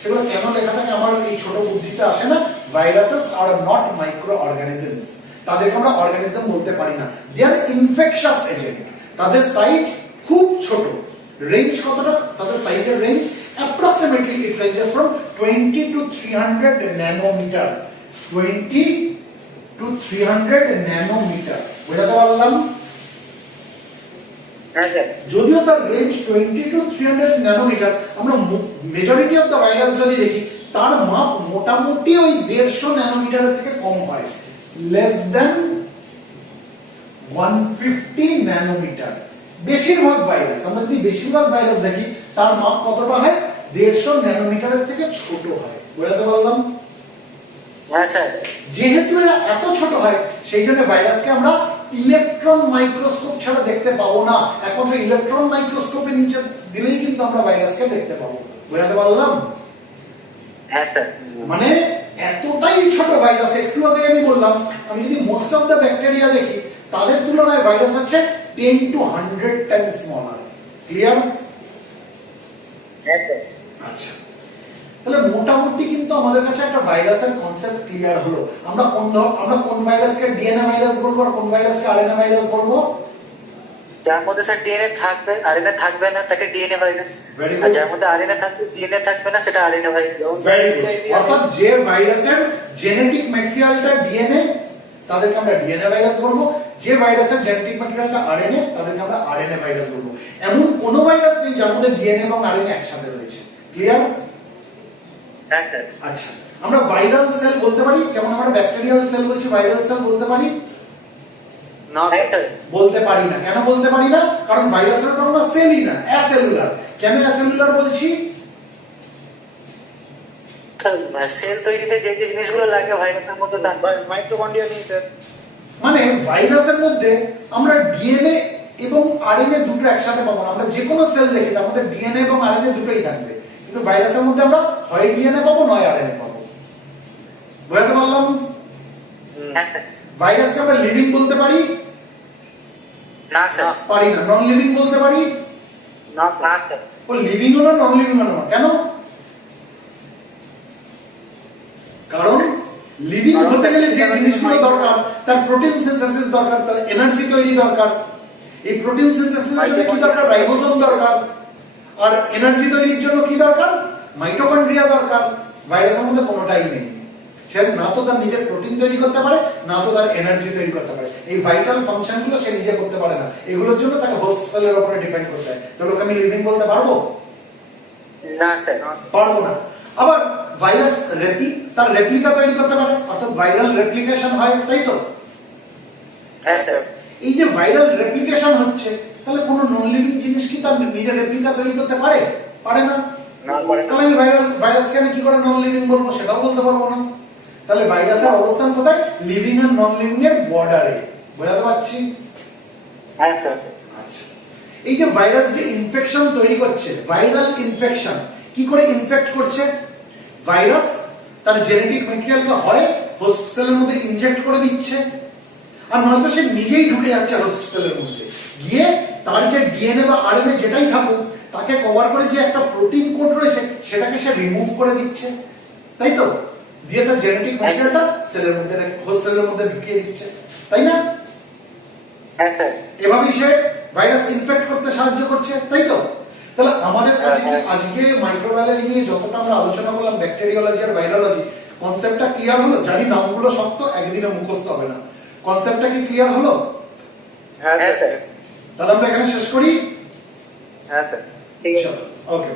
সেগুলো কেন লেখা থাকে আমার এই ছোট বুদ্ধিতে আসে না। Viruses are not microorganisms, তাদেরকে আমরা অর্গানিজম বলতে পারি না। They are infectious agent. তাদের সাইজ খুব ছোট। রেঞ্জ কতটা? তাদের সাইজের range approximately it ranges from 20 to 300 nanometre. 20 to 300 nanometre. বুঝাতে পারলাম? হ্যাঁ স্যার। যদিও তার রেঞ্জ 20 to 300 ন্যানোমিটার, আমরা মেজরিটি অফ দ্য ভাইরাস যদি দেখি তার মাপ মোটামুটি ওই 150 ন্যানোমিটারের থেকে কম হয়, লেস দ্যান 150 ন্যানোমিটার। বেশিরভাগ ভাইরাস, আমরা যদি বেশিরভাগ ভাইরাস দেখি তার মাপ কতটা হয়? 150 ন্যানোমিটারের থেকে ছোট হয়। বুঝাতে পারলাম? হ্যাঁ স্যার। যেহেতু এরা এত ছোট হয় সেই জন্য ভাইরাসকে আমরা ইলেকট্রন মাইক্রোস্কোপ ছাড়া দেখতে পাবো না। একমাত্র ইলেকট্রন মাইক্রোস্কোপের নিচে দিলেই কিন্তু আমরা ভাইরাসকে দেখতে পাবো। বুঝাতে পারলাম? হ্যাঁ স্যার। মানে এতটাই ছোট ভাইরাস। একটু আগে আমি বললাম আমি যদি মোস্ট অফ দ্য ব্যাকটেরিয়া দেখি তাদের তুলনায় ভাইরাস হচ্ছে 10 to 100 টাইমস স্মলার। ক্লিয়ার? হ্যাঁ স্যার। আচ্ছা, তাহলে মোটামুটি কিন্তু আমাদের কাছে একটা ভাইরাসের কনসেপ্ট ক্লিয়ার হলো। আমরা কোন ভাইরাসকে ডিএনএ ভাইরাস বলবো আর কোন ভাইরাসকে আরএনএ ভাইরাস বলবো? যার মধ্যে স্যার ডিএনএ থাকবে, আরএনএ থাকবে না, তাকে ডিএনএ ভাইরাস। Very good. আর যার মধ্যে আরএনএ থাকবে, ডিএনএ থাকবে না, সেটা আরএনএ ভাইরাস। Very good. অর্থাৎ যে ভাইরাসের জেনেটিক ম্যাটেরিয়ালটা ডিএনএ তাদেরকে আমরা ডিএনএ ভাইরাস বলবো। যে ভাইরাসের জেনেটিক ম্যাটেরিয়ালটা আরএনএ তাদেরকে আমরা আরএনএ ভাইরাস বলবো। এমন কোনো ভাইরাস নেই যার মধ্যে ডিএনএ এবং আরএনএ একসাথে রয়েছে। ক্লিয়ার? হ্যাঁ স্যার। আচ্ছা, আমরা ভাইরাল সেল বলতে পারি, যেমন আমরা ব্যাকটেরিয়াল সেল বলছি, ভাইরাল সেল বলতে পারি না হ্যাঁ স্যার। বলতে পারি না। কেন বলতে পারি না? কারণ ভাইরাসের কোনো সেলই না, অ্যাসেলুলার। কেন অ্যাসেলুলার বলছি? স্যার সেল তৈরিতে যে যে জিনিসগুলো লাগে ভাইরাসের মধ্যে তা মাইটোকন্ড্রিয়া নেই স্যার। মানে ভাইরাসের মধ্যে আমরা ডিএনএ এবং আরএনএ দুটো একসাথে পাবো না। আমরা যে কোনো সেল দেখি তার মধ্যে ডিএনএ এবং আরএনএ দুটোই থাকবে, কিন্তু ভাইরাসের মধ্যে আমরা হয় ডিএনএ পাবো নয় আরএনএ পাবো। বুঝতে পারলাম? হ্যাঁ স্যার। ভাইরাসকে আমরা লিভিং বলতে পারি? না স্যার। পারি না। নন লিভিং বলতে পারি? না স্যার। ও লিভিং হলো নন লিভিং হলো না। কেন? কারণ লিভিং হতে গেলে যে জিনিসগুলো দরকার, তার প্রোটিন সিনথেসিস দরকার, তার এনার্জি তৈরি দরকার। এই প্রোটিন সিনথেসিসের জন্য কি দরকার? রাইবোসোম দরকার। আর এনার্জি তৈরির জন্য কি দরকার? মাইটোকন্ড্রিয়া দরকার। ভাইরাসের মধ্যে কোনোটাই নেই। সে না তো তার নিজের প্রোটিন তৈরি করতে পারে, না তো তার এনার্জি তৈরি করতে পারে। এই ভাইটাল ফাংশনগুলো সে নিজে করতে পারে না। এগুলোর জন্য তাকে হোস্ট সেলের উপরে ডিপেন্ড করতে হয়। তাহলে ওকে আমি লিভিং বলতে পারবো? না স্যার। পারবো না। আবার ভাইরাস তার রেপ্লিকা তৈরি করতে পারে, অর্থাৎ ভাইরাল রেপ্লিকেশন হয়, তাই তো? হ্যাঁ স্যার। এই যে ভাইরাল রেপ্লিকেশন হচ্ছে, তাহলে কোনো নন লিভিং জিনিস কি তার নিজের রেপ্লিকা তৈরি করতে পারে? পারে না। তাহলে আমি ভাইরাসকে আমি কি করে নন লিভিং বলবো সেটাও বলতে পারবো না। তাহলে ভাইরাসের অবস্থান কোথায়? লিভিং আর নন লিভিং এর বর্ডারে। বোঝাতে পারছি? হ্যাঁ স্যার। আচ্ছা, এই যে ভাইরাস যে ইনফেকশন তৈরি করছে, ভাইরাল ইনফেকশন কি করে ইনফেক্ট করছে? ভাইরাস তার জেনেটিক ম্যাটেরিয়ালকে হয় হোস্ট সেলের মধ্যে ইনজেক্ট করে দিচ্ছে, আর নয়তো সে নিজেই ঢুকে যাচ্ছে হোস্ট সেলের মধ্যে, গিয়ে তার যে ডিএনএ বা আরএনএ যেটাই থাকুক তাকে কভার করে যে একটা প্রোটিন কোড রয়েছে সেটাকে সে রিমুভ করে দিচ্ছে, তাই তো? দিয়ে তার জেনেটিক ম্যাটেরিয়ালটা সেলের মধ্যে হোস্ট সেলের মধ্যে ঢুকিয়ে দিচ্ছে, তাই না? হ্যাঁ স্যার। এভাবেই সে ভাইরাস ইনফেক্ট করতে সাহায্য করছে, তাই তো? তাহলে আমাদের কাছে কি আজকে মাইক্রোবায়োলজি নিয়ে যতটা আমরা আলোচনা করলাম, ব্যাকটেরিওলজি আর ভাইরোলজি, কনসেপ্টটা ক্লিয়ার হলো? জানি নামগুলো শক্ত, একদিনে মুখস্থ হবে না। কনসেপ্টটা কি ক্লিয়ার হলো? হ্যাঁ স্যার। তাহলে আমরা এখানে শেষ করি। হ্যাঁ স্যার। ঠিক আছে। ওকে।